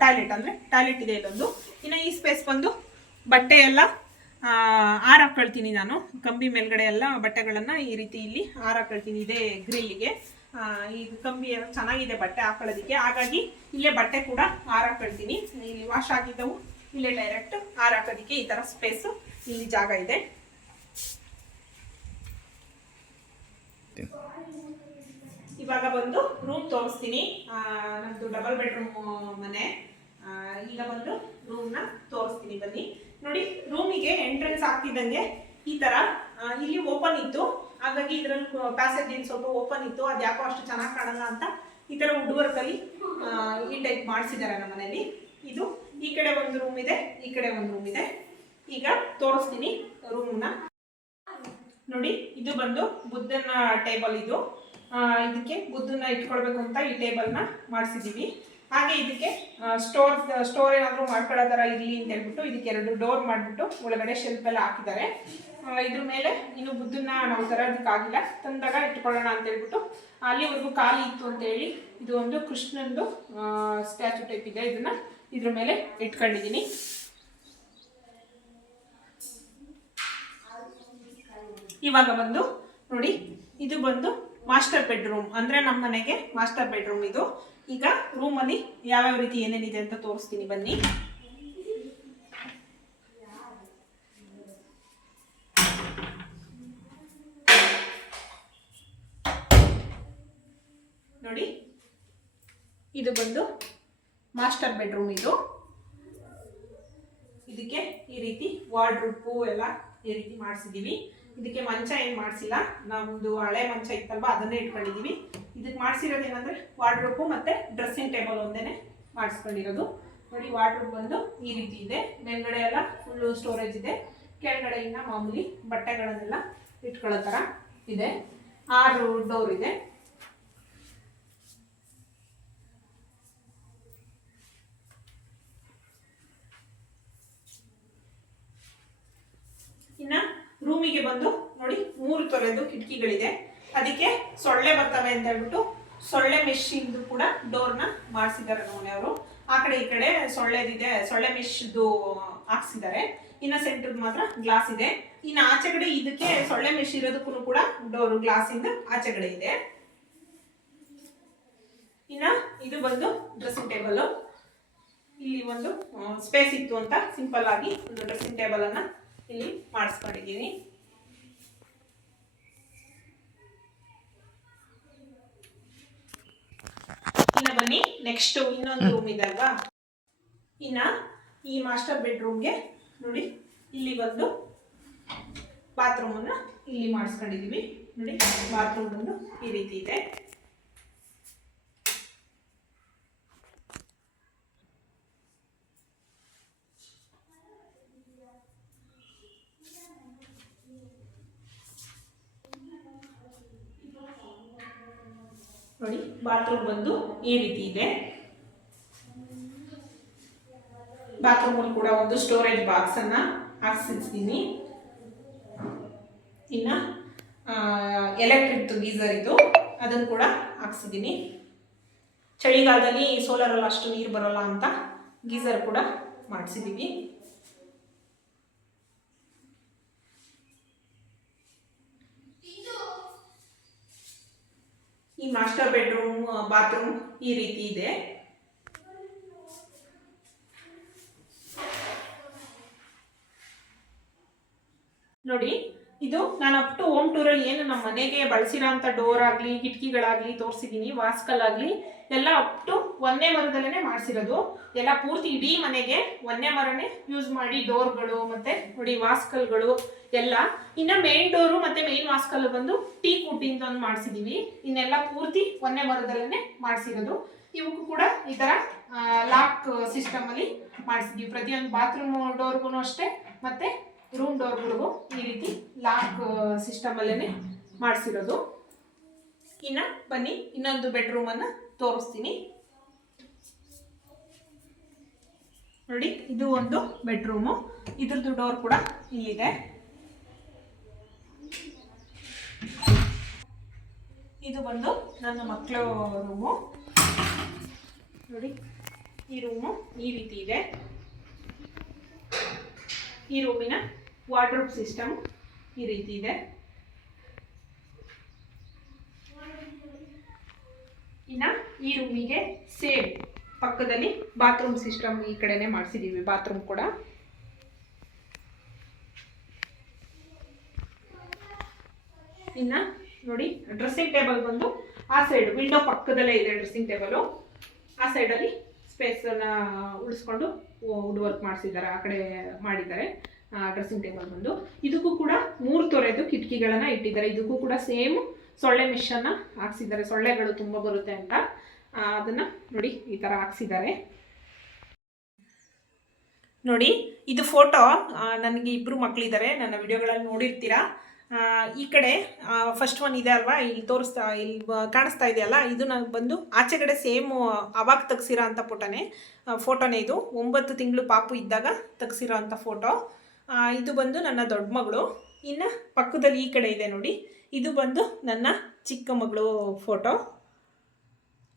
ಟಾಯ್ಲೆಟ್ ಅಂದರೆ ಟಾಯ್ಲೆಟ್ ಇದೆ ಇಲ್ಲೊಂದು. ಇನ್ನು ಈ ಸ್ಪೇಸ್ ಬಂದು ಬಟ್ಟೆ ಎಲ್ಲ ಹಾರಾಕೊಳ್ತೀನಿ ನಾನು, ಕಂಬಿ ಮೇಲ್ಗಡೆ ಎಲ್ಲ ಬಟ್ಟೆಗಳನ್ನು ಈ ರೀತಿ ಇಲ್ಲಿ ಹಾರಾಕೊಳ್ತೀನಿ. ಇದೇ ಗ್ರಿಲ್ಲಿಗೆ ಈ ಕಂಬಿ ಎಲ್ಲ ಚೆನ್ನಾಗಿದೆ ಬಟ್ಟೆ ಹಾಕೊಳ್ಳೋದಕ್ಕೆ, ಹಾಗಾಗಿ ಇಲ್ಲೇ ಬಟ್ಟೆ ಕೂಡ ಹಾರಾಕೊಳ್ತೀನಿ. ಇಲ್ಲಿ ವಾಶ್ ಆಗಿದ್ದವು ಇಲ್ಲೇ ಡೈರೆಕ್ಟ್ ಹಾರಾಕೋದಕ್ಕೆ ಈ ಥರ ಸ್ಪೇಸು ಇಲ್ಲಿ ಜಾಗ ಇದೆ. ಇವಾಗ ಬಂದು ರೂಮ್ ತೋರಿಸ್ತೀನಿ. ನಮ್ದು ಡಬಲ್ ಬೆಡ್ರೂಮ್ ಮನೆ. ಈಗ ಬಂದು ರೂಮ್ನ ತೋರಿಸ್ತೀನಿ ಬನ್ನಿ. ನೋಡಿ ರೂಮಿಗೆ ಎಂಟ್ರೆನ್ಸ್ ಆಗ್ತಿದ್ದಂಗೆ ಈ ತರ ಇಲ್ಲಿ ಓಪನ್ ಇತ್ತು, ಹಾಗಾಗಿ ಇದರಲ್ಲಿ ಪ್ಯಾಸೇಜ್ ಏನು ಸ್ವಲ್ಪ ಓಪನ್ ಇತ್ತು, ಅದು ಯಾಕೋ ಅಷ್ಟು ಚೆನ್ನಾಗಿ ಕಾಣಲ್ಲ ಅಂತ ಈ ತರ ವುಡ್ ವರ್ಕ್ ಅಲ್ಲಿ ಈ ಟೈಪ್ ಮಾಡಿಸಿದ್ದಾರೆ ನಮ್ಮ ಮನೆಯಲ್ಲಿ. ಇದು ಈ ಕಡೆ ಒಂದು ರೂಮ್ ಇದೆ, ಈ ಕಡೆ ಒಂದು ರೂಮ್ ಇದೆ. ಈಗ ತೋರಿಸ್ತೀನಿ ರೂಮ್ನ. ನೋಡಿ ಇದು ಬಂದು ಬುದ್ಧನ ಟೇಬಲ್. ಇದು ಇದಕ್ಕೆ ಬುದ್ಧನ ಇಟ್ಕೊಳ್ಬೇಕು ಅಂತ ಈ ಟೇಬಲ್ನ ಮಾಡಿಸಿದ್ದೀವಿ. ಹಾಗೆ ಇದಕ್ಕೆ ಸ್ಟೋರ್ ಏನಾದರೂ ಮಾಡ್ಕೊಳ್ಳೋ ಥರ ಇರಲಿ ಅಂತ ಹೇಳ್ಬಿಟ್ಟು ಇದಕ್ಕೆ 2 ಡೋರ್ ಮಾಡಿಬಿಟ್ಟು ಒಳಗಡೆ ಶೆಲ್ಫ್ ಎಲ್ಲ ಹಾಕಿದ್ದಾರೆ. ಇದ್ರ ಮೇಲೆ ಇನ್ನು ಬುದ್ಧನ ನಾವು ತರೋದಕ್ಕಾಗಿಲ್ಲ, ತಂದಾಗ ಇಟ್ಕೊಳ್ಳೋಣ ಅಂತ ಹೇಳ್ಬಿಟ್ಟು ಅಲ್ಲಿವರೆಗೂ ಖಾಲಿ ಇತ್ತು ಅಂತ ಹೇಳಿ ಇದು ಒಂದು ಕೃಷ್ಣಂದು ಸ್ಟ್ಯಾಚು ಟೈಪ್ ಇದೆ, ಇದನ್ನ ಇದ್ರ ಮೇಲೆ ಇಟ್ಕೊಂಡಿದ್ದೀನಿ. ಇವಾಗ ಬಂದು ನೋಡಿ ಇದು ಬಂದು ಮಾಸ್ಟರ್ ಬೆಡ್ರೂಮ್, ಅಂದರೆ ನಮ್ಮ ಮನೆಗೆ ಮಾಸ್ಟರ್ ಬೆಡ್ರೂಮ್ ಇದು. ಈಗ ರೂಮಲ್ಲಿ ಯಾವ್ಯಾವ ರೀತಿ ಏನೇನಿದೆ ಅಂತ ತೋರಿಸ್ತೀನಿ ಬನ್ನಿ. ನೋಡಿ ಇದು ಬಂದು ಮಾಸ್ಟರ್ ಬೆಡ್ರೂಮ್. ಇದು ಇದಕ್ಕೆ ಈ ರೀತಿ ವಾರ್ಡ್ರೋಬ್ ಎಲ್ಲ ಈ ರೀತಿ ಮಾಡಿಸಿದ್ದೀವಿ. ಇದಕ್ಕೆ ಮಂಚ ಏನು ಮಾಡಿಸಿಲ್ಲ, ನಮ್ಮದು ಹಳೆ ಮಂಚ ಇತ್ತಲ್ವ ಅದನ್ನೇ ಇಟ್ಕೊಂಡಿದ್ದೀವಿ. ಇದಕ್ಕೆ ಮಾಡಿಸಿರೋದು ಏನಂದರೆ ವಾರ್ಡ್ರೋಬು ಮತ್ತು ಡ್ರೆಸ್ಸಿಂಗ್ ಟೇಬಲ್ ಒಂದೇ ಮಾಡಿಸ್ಕೊಂಡಿರೋದು. ನೋಡಿ ವಾರ್ಡ್ರೋಬ್ ಬಂದು ಈ ರೀತಿ ಇದೆ, ಮೇಲ್ಗಡೆ ಎಲ್ಲ ಫುಲ್ಲು ಸ್ಟೋರೇಜ್ ಇದೆ, ಕೆಳಗಡೆಯಿಂದ ಮಾಮೂಲಿ ಬಟ್ಟೆಗಳನ್ನೆಲ್ಲ ಇಟ್ಕೊಳ್ಳೋ ಥರ ಇದೆ. 6 ಡೋರ್ ಇದೆ. ಇನ್ನು ರೂಮಿಗೆ ಬಂದು ನೋಡಿ 3 ತೊರೆದು ಕಿಟಕಿಗಳಿದೆ. ಅದಕ್ಕೆ ಸೊಳ್ಳೆ ಬರ್ತವೆ ಅಂತ ಹೇಳ್ಬಿಟ್ಟು ಸೊಳ್ಳೆ ಮೆಶ್ಶಿಂದು ಕೂಡ ಡೋರ್ನ ಮಾಡಿಸಿದ್ದಾರೆ ಮನೆಯವರು. ಆ ಕಡೆ ಈ ಕಡೆ ಸೊಳ್ಳೆದಿದೆ, ಸೊಳ್ಳೆ ಮೆಶ್ದು ಹಾಕ್ಸಿದ್ದಾರೆ. ಇನ್ನು ಸೆಂಟ್ರಿಗೆ ಮಾತ್ರ ಗ್ಲಾಸ್ ಇದೆ. ಇನ್ನು ಆಚೆಗಡೆ ಇದಕ್ಕೆ ಸೊಳ್ಳೆ ಮೆಶ್ ಇರೋದಕ್ಕೂ ಕೂಡ ಡೋರು ಗ್ಲಾಸಿಂದ ಆಚೆಗಡೆ ಇದೆ. ಇನ್ನು ಇದು ಬಂದು ಡ್ರೆಸ್ಸಿಂಗ್ ಟೇಬಲ್. ಇಲ್ಲಿ ಒಂದು ಸ್ಪೇಸ್ ಇತ್ತು ಅಂತ ಸಿಂಪಲ್ ಆಗಿ ಒಂದು ಡ್ರೆಸ್ಸಿಂಗ್ ಟೇಬಲ್ ಅನ್ನ ಇಲ್ಲಿ ಮಾಡಿಸ್ಕೊಂಡಿದ್ದೀನಿ. ಇನ್ನು ಬನ್ನಿ ನೆಕ್ಸ್ಟ್ ಇನ್ನೊಂದು ರೂಮ್ ಇದೆ ಅಲ್ವಾ. ಇನ್ನು ಈ ಮಾಸ್ಟರ್ ಬೆಡ್ರೂಮ್ಗೆ ನೋಡಿ ಇಲ್ಲಿ ಬಂದು ಬಾತ್ರೂಮನ್ನು ಇಲ್ಲಿ ಮಾಡಿಸ್ಕೊಂಡಿದ್ದೀವಿ. ನೋಡಿ ಬಾತ್ರೂಮ್ ಬಂದು ಈ ರೀತಿ ಇದೆ. ನೋಡಿ ಬಾತ್ರೂಮ್ ಬಂದು ಈ ರೀತಿ ಇದೆ. ಬಾತ್ರೂಮಲ್ಲಿ ಕೂಡ ಒಂದು ಸ್ಟೋರೇಜ್ ಬಾಕ್ಸ್ ಅನ್ನ ಹಾಕ್ಸಿದ್ದೀನಿ. ಇನ್ನು ಎಲೆಕ್ಟ್ರಿಕ್ ಗೀಸರ್ ಇದು, ಅದನ್ನು ಕೂಡ ಹಾಕ್ಸಿದ್ದೀನಿ. ಚಳಿಗಾಲದಲ್ಲಿ ಸೋಲಾರಲ್ಲಿ ಅಷ್ಟು ನೀರು ಬರೋಲ್ಲ ಅಂತ ಗೀಸರ್ ಕೂಡ ಮಾಡಿಸಿದ್ದೀವಿ. ಈ ಮಾಸ್ಟರ್ ಬೆಡ್ರೂಮ್ ಬಾತ್ರೂಮ್ ಈ ರೀತಿ ಇದೆ. ನೋಡಿ ಇದು ನಾನು ಅಪ್ ಟು ಹೋಮ್ ಟೂರಲ್ಲಿ ಏನು ನಮ್ಮ ಮನೆಗೆ ಬಳಸಿರೋ ಅಂಥ ಡೋರ್ ಆಗಲಿ ಕಿಟಕಿಗಳಾಗಲಿ ತೋರಿಸಿದ್ದೀನಿ. ವಾಸ್ಕಲ್ಲಾಗಲಿ ಎಲ್ಲ ಅಪ್ ಟು ಒಂದೇ ಮರದಲ್ಲೇ ಮಾಡಿಸಿರೋದು. ಎಲ್ಲ ಪೂರ್ತಿ ಇಡೀ ಮನೆಗೆ ಒಂದೇ ಮರನೇ ಯೂಸ್ ಮಾಡಿ ಡೋರ್ಗಳು ಮತ್ತು ನೋಡಿ ವಾಸ್ಕಲ್ಗಳು ಎಲ್ಲ. ಇನ್ನು ಮೇನ್ ಡೋರು ಮತ್ತು ಮೇನ್ ವಾಸ್ಕಲ್ ಬಂದು ಟೀ ಕುಟ್ಟಿಂದ ಒಂದು ಮಾಡಿಸಿದ್ದೀವಿ. ಇನ್ನೆಲ್ಲ ಪೂರ್ತಿ ಒಂದೇ ಮರದಲ್ಲೇ ಮಾಡಿಸಿರೋದು. ಇವಕ್ಕೂ ಕೂಡ ಈ ಥರ ಲಾಕ್ ಸಿಸ್ಟಮಲ್ಲಿ ಮಾಡಿಸಿದ್ದೀವಿ. ಪ್ರತಿಯೊಂದು ಬಾತ್ರೂಮ್ ಡೋರ್ಗೂ ಅಷ್ಟೇ ಮತ್ತು ರೂಮ್ ಡೋರ್ಗಳಿಗೂ ಈ ರೀತಿ ಲಾಕ್ ಸಿಸ್ಟಮಲ್ಲೇ ಮಾಡಿಸಿರೋದು. ಇನ್ನು ಬನ್ನಿ ಇನ್ನೊಂದು ಬೆಡ್ರೂಮನ್ನು ತೋರಿಸ್ತೀನಿ. ನೋಡಿ ಇದು ಒಂದು ಬೆಡ್ರೂಮು, ಇದ್ರದ್ದು ಡೋರ್ ಕೂಡ ಇಲ್ಲಿದೆ. ಇದು ಬಂದು ನನ್ನ ಮಕ್ಕಳು ರೂಮು. ನೋಡಿ ಈ ರೂಮು ಈ ರೀತಿ ಇದೆ. ಈ ರೂಮಿನ ವಾರ್ಡ್ರೋಬ್ ಸಿಸ್ಟಮ್ ಈ ರೀತಿ ಇದೆ. ಇನ್ನು ಈ ರೂಮಿಗೆ ಸೇಮ್ ಪಕ್ಕದಲ್ಲಿ ಬಾತ್ರೂಮ್ ಸಿಸ್ಟಮ್ ಈ ಕಡೆನೇ ಮಾಡಿಸಿದ್ದೀವಿ. ಬಾತ್ರೂಮ್ ಕೂಡ ಇನ್ನು ನೋಡಿ ಡ್ರೆಸ್ಸಿಂಗ್ ಟೇಬಲ್ ಬಂದು ಆ ಸೈಡ್ ವಿಂಡೋ ಪಕ್ಕದಲ್ಲೇ ಇದೆ ಡ್ರೆಸ್ಸಿಂಗ್ ಟೇಬಲು. ಆ ಸೈಡಲ್ಲಿ ಸ್ಪೇಸನ್ನು ಉಳಿಸ್ಕೊಂಡು ವುಡ್ ವರ್ಕ್ ಮಾಡಿಸಿದ್ದಾರೆ, ಆ ಕಡೆ ಮಾಡಿದ್ದಾರೆ. ಡ್ರೆಸ್ಸಿಂಗ್ ಟೇಬಲ್ ಬಂದು ಇದಕ್ಕೂ ಕೂಡ 3 ತೊರೆದು ಕಿಟಕಿಗಳನ್ನು ಇಟ್ಟಿದ್ದಾರೆ. ಇದಕ್ಕೂ ಕೂಡ ಸೇಮ್ ಸೊಳ್ಳೆ ಮಿಷನ್ನು ಹಾಕ್ಸಿದ್ದಾರೆ. ಸೊಳ್ಳೆಗಳು ತುಂಬ ಬರುತ್ತೆ ಅಂತ ಅದನ್ನು ನೋಡಿ ಈ ಥರ ಹಾಕ್ಸಿದ್ದಾರೆ. ನೋಡಿ ಇದು ಫೋಟೋ, ನನಗೆ 2 ಮಕ್ಕಳಿದ್ದಾರೆ, ನನ್ನ ವಿಡಿಯೋಗಳಲ್ಲಿ ನೋಡಿರ್ತೀರಾ. ಈ ಕಡೆ ಫಸ್ಟ್ ಒನ್ ಇದೆ ಅಲ್ವಾ, ಇಲ್ಲಿ ಇಲ್ಲಿ ಕಾಣಿಸ್ತಾ ಇದೆಯಲ್ಲ, ಇದು ನನಗೆ ಬಂದು ಆಚೆಗಡೆ ಸೇಮ್ ಅವಾಗ ತೆಗ್ಸಿರೋ ಅಂಥ ಫೋಟೋನೇ ಇದು. 9 ತಿಂಗಳು ಪಾಪು ಇದ್ದಾಗ ತೆಗ್ಸಿರೋ ಅಂಥ ಫೋಟೋ. ಇದು ಬಂದು ನನ್ನ ದೊಡ್ಡ ಮಗಳು. ಇನ್ನು ಪಕ್ಕದಲ್ಲಿ ಈ ಕಡೆ ಇದೆ ನೋಡಿ, ಇದು ಬಂದು ನನ್ನ ಚಿಕ್ಕ ಮಗಳು ಫೋಟೋ.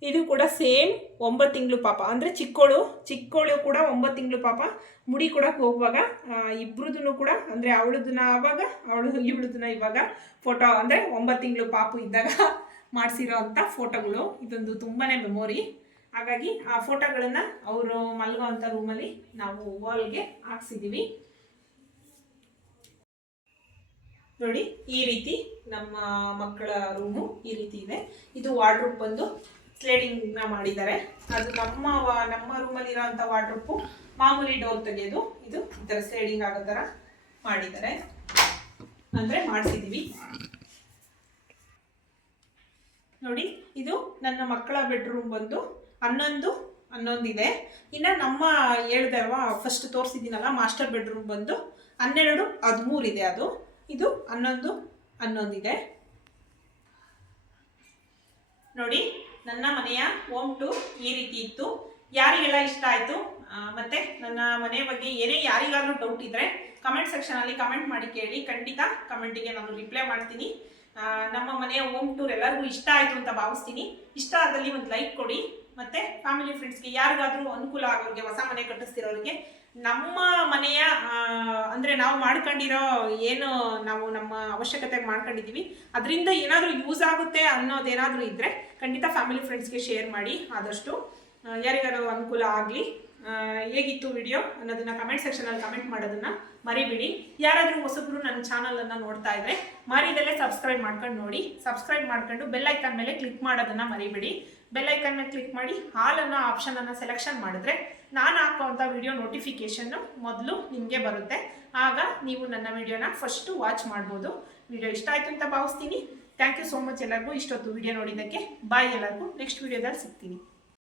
ಇದು ಕೂಡ ಸೇಮ್ 9 ತಿಂಗಳು ಪಾಪ, ಅಂದರೆ ಚಿಕ್ಕವಳು ಕೂಡ 9 ತಿಂಗಳು ಪಾಪ. ಮುಡಿ ಕೂಡ ಹೋಗುವಾಗ ಇಬ್ಬರದೂ ಕೂಡ, ಅಂದರೆ ಅವಳದನ್ನ ಆವಾಗ ಇವಳದನ್ನ ಇವಾಗ ಫೋಟೋ, ಅಂದರೆ 9 ತಿಂಗಳು ಪಾಪು ಇದ್ದಾಗ ಮಾಡಿಸಿರೋ ಅಂಥ ಫೋಟೋಗಳು. ಇದೊಂದು ತುಂಬಾ ಮೆಮೊರಿ. ಹಾಗಾಗಿ ಆ ಫೋಟೋಗಳನ್ನು ಅವರು ಮಲಗೋ ಅಂಥ ರೂಮಲ್ಲಿ ನಾವು ವಾಲ್ಗೆ ಹಾಕ್ಸಿದ್ದೀವಿ. ನೋಡಿ ಈ ರೀತಿ ನಮ್ಮ ಮಕ್ಕಳ ರೂಮು ಈ ರೀತಿ ಇದೆ. ಇದು ವಾರ್ಡ್ರೋಬ್ ಬಂದು ಸ್ಲೈಡಿಂಗ್ನ ಮಾಡಿದ್ದಾರೆ. ಅದು ನಮ್ಮ ರೂಮಲ್ಲಿರೋ ಅಂಥ ವಾರ್ಡ್ರೋಬು ಮಾಮೂಲಿ ಡೋರ್ ತೆಗೆಯೋದು, ಇದು ಈ ಥರ ಸ್ಲೈಡಿಂಗ್ ಆಗೋ ಥರ ಮಾಡಿದ್ದಾರೆ. ಅಂದರೆ ಮಾಡಿಸಿದ್ದೀವಿ. ನೋಡಿ, ಇದು ನನ್ನ ಮಕ್ಕಳ ಬೆಡ್ರೂಮ್ ಬಂದು 11 ಇದೆ. ಇನ್ನು ನಮ್ಮ ಹೇಳ್ದಲ್ವಾ ಫಸ್ಟ್ ತೋರಿಸಿದ್ದೀನಲ್ಲ ಮಾಸ್ಟರ್ ಬೆಡ್ರೂಮ್ ಬಂದು 12 13 ಇದೆ. ಇದು 11 ಇದೆ. ನೋಡಿ, ನನ್ನ ಮನೆಯ ಹೋಮ್ ಟೂರ್ ಈ ರೀತಿ ಇತ್ತು. ಯಾರಿಗೆಲ್ಲ ಇಷ್ಟ ಆಯಿತು ಮತ್ತು ನನ್ನ ಮನೆ ಬಗ್ಗೆ ಏನೇ ಯಾರಿಗಾದ್ರೂ ಡೌಟ್ ಇದ್ದರೆ ಕಮೆಂಟ್ ಸೆಕ್ಷನಲ್ಲಿ ಕಮೆಂಟ್ ಮಾಡಿ ಕೇಳಿ. ಖಂಡಿತ ಕಮೆಂಟಿಗೆ ನಾನು ರಿಪ್ಲೈ ಮಾಡ್ತೀನಿ. ನಮ್ಮ ಮನೆಯ ಹೋಮ್ ಟೂರ್ ಎಲ್ಲರಿಗೂ ಇಷ್ಟ ಆಯಿತು ಅಂತ ಭಾವಿಸ್ತೀನಿ. ಇಷ್ಟ ಆದಲ್ಲಿ ಒಂದು ಲೈಕ್ ಕೊಡಿ. ಮತ್ತು ಫ್ಯಾಮಿಲಿ ಫ್ರೆಂಡ್ಸ್ಗೆ ಯಾರಿಗಾದರೂ ಅನುಕೂಲ ಆಗೋರಿಗೆ, ಹೊಸ ಮನೆ ಕಟ್ಟಿಸ್ತಿರೋರಿಗೆ ನಮ್ಮ ಮನೆಯ ಅಂದರೆ ನಾವು ಮಾಡ್ಕೊಂಡಿರೋ ಏನು ನಾವು ನಮ್ಮ ಅವಶ್ಯಕತೆಗೆ ಮಾಡ್ಕೊಂಡಿದ್ದೀವಿ ಅದರಿಂದ ಏನಾದರೂ ಯೂಸ್ ಆಗುತ್ತೆ ಅನ್ನೋದೇನಾದರೂ ಇದ್ದರೆ ಖಂಡಿತ ಫ್ಯಾಮಿಲಿ ಫ್ರೆಂಡ್ಸ್ಗೆ ಶೇರ್ ಮಾಡಿ. ಆದಷ್ಟು ಯಾರಿಗಾದ್ರೂ ಅನುಕೂಲ ಆಗಲಿ. ಹೇಗಿತ್ತು ವಿಡಿಯೋ ಅನ್ನೋದನ್ನು ಕಮೆಂಟ್ ಸೆಕ್ಷನಲ್ಲಿ ಕಮೆಂಟ್ ಮಾಡೋದನ್ನು ಮರಿಬೇಡಿ. ಯಾರಾದರೂ ಹೊಸಬ್ರು ನನ್ನ ಚಾನಲನ್ನು ನೋಡ್ತಾ ಇದ್ದರೆ ಮರಿದಲ್ಲೇ ಸಬ್ಸ್ಕ್ರೈಬ್ ಮಾಡ್ಕೊಂಡು ನೋಡಿ. ಸಬ್ಸ್ಕ್ರೈಬ್ ಮಾಡ್ಕೊಂಡು ಬೆಲ್ ಐಕಾನ್ ಮೇಲೆ ಕ್ಲಿಕ್ ಮಾಡೋದನ್ನು ಮರಿಬೇಡಿ. ಬೆಲ್ ಐಕಾನ್ ಮೇಲೆ ಕ್ಲಿಕ್ ಮಾಡಿ ಆಲ್ ಅನ್ನೋ ಆಪ್ಷನನ್ನು ಸೆಲೆಕ್ಷನ್ ಮಾಡಿದ್ರೆ ನಾನು ಹಾಕೋವಂಥ ವಿಡಿಯೋ ನೋಟಿಫಿಕೇಷನ್ನು ಮೊದಲು ನಿಮಗೆ ಬರುತ್ತೆ. ಆಗ ನೀವು ನನ್ನ ವಿಡಿಯೋನ ಫಸ್ಟು ವಾಚ್ ಮಾಡ್ಬೋದು. ವಿಡಿಯೋ ಇಷ್ಟ ಆಯಿತು ಅಂತ ಭಾವಿಸ್ತೀನಿ. ಥ್ಯಾಂಕ್ ಯು ಸೋ ಮಚ್ ಎಲ್ಲರಿಗೂ ಇಷ್ಟೊತ್ತು ವಿಡಿಯೋ ನೋಡಿದ್ದಕ್ಕೆ. ಬಾಯ್ ಎಲ್ಲರಿಗೂ. ನೆಕ್ಸ್ಟ್ ವಿಡಿಯೋದಲ್ಲಿ ಸಿಗ್ತೀನಿ.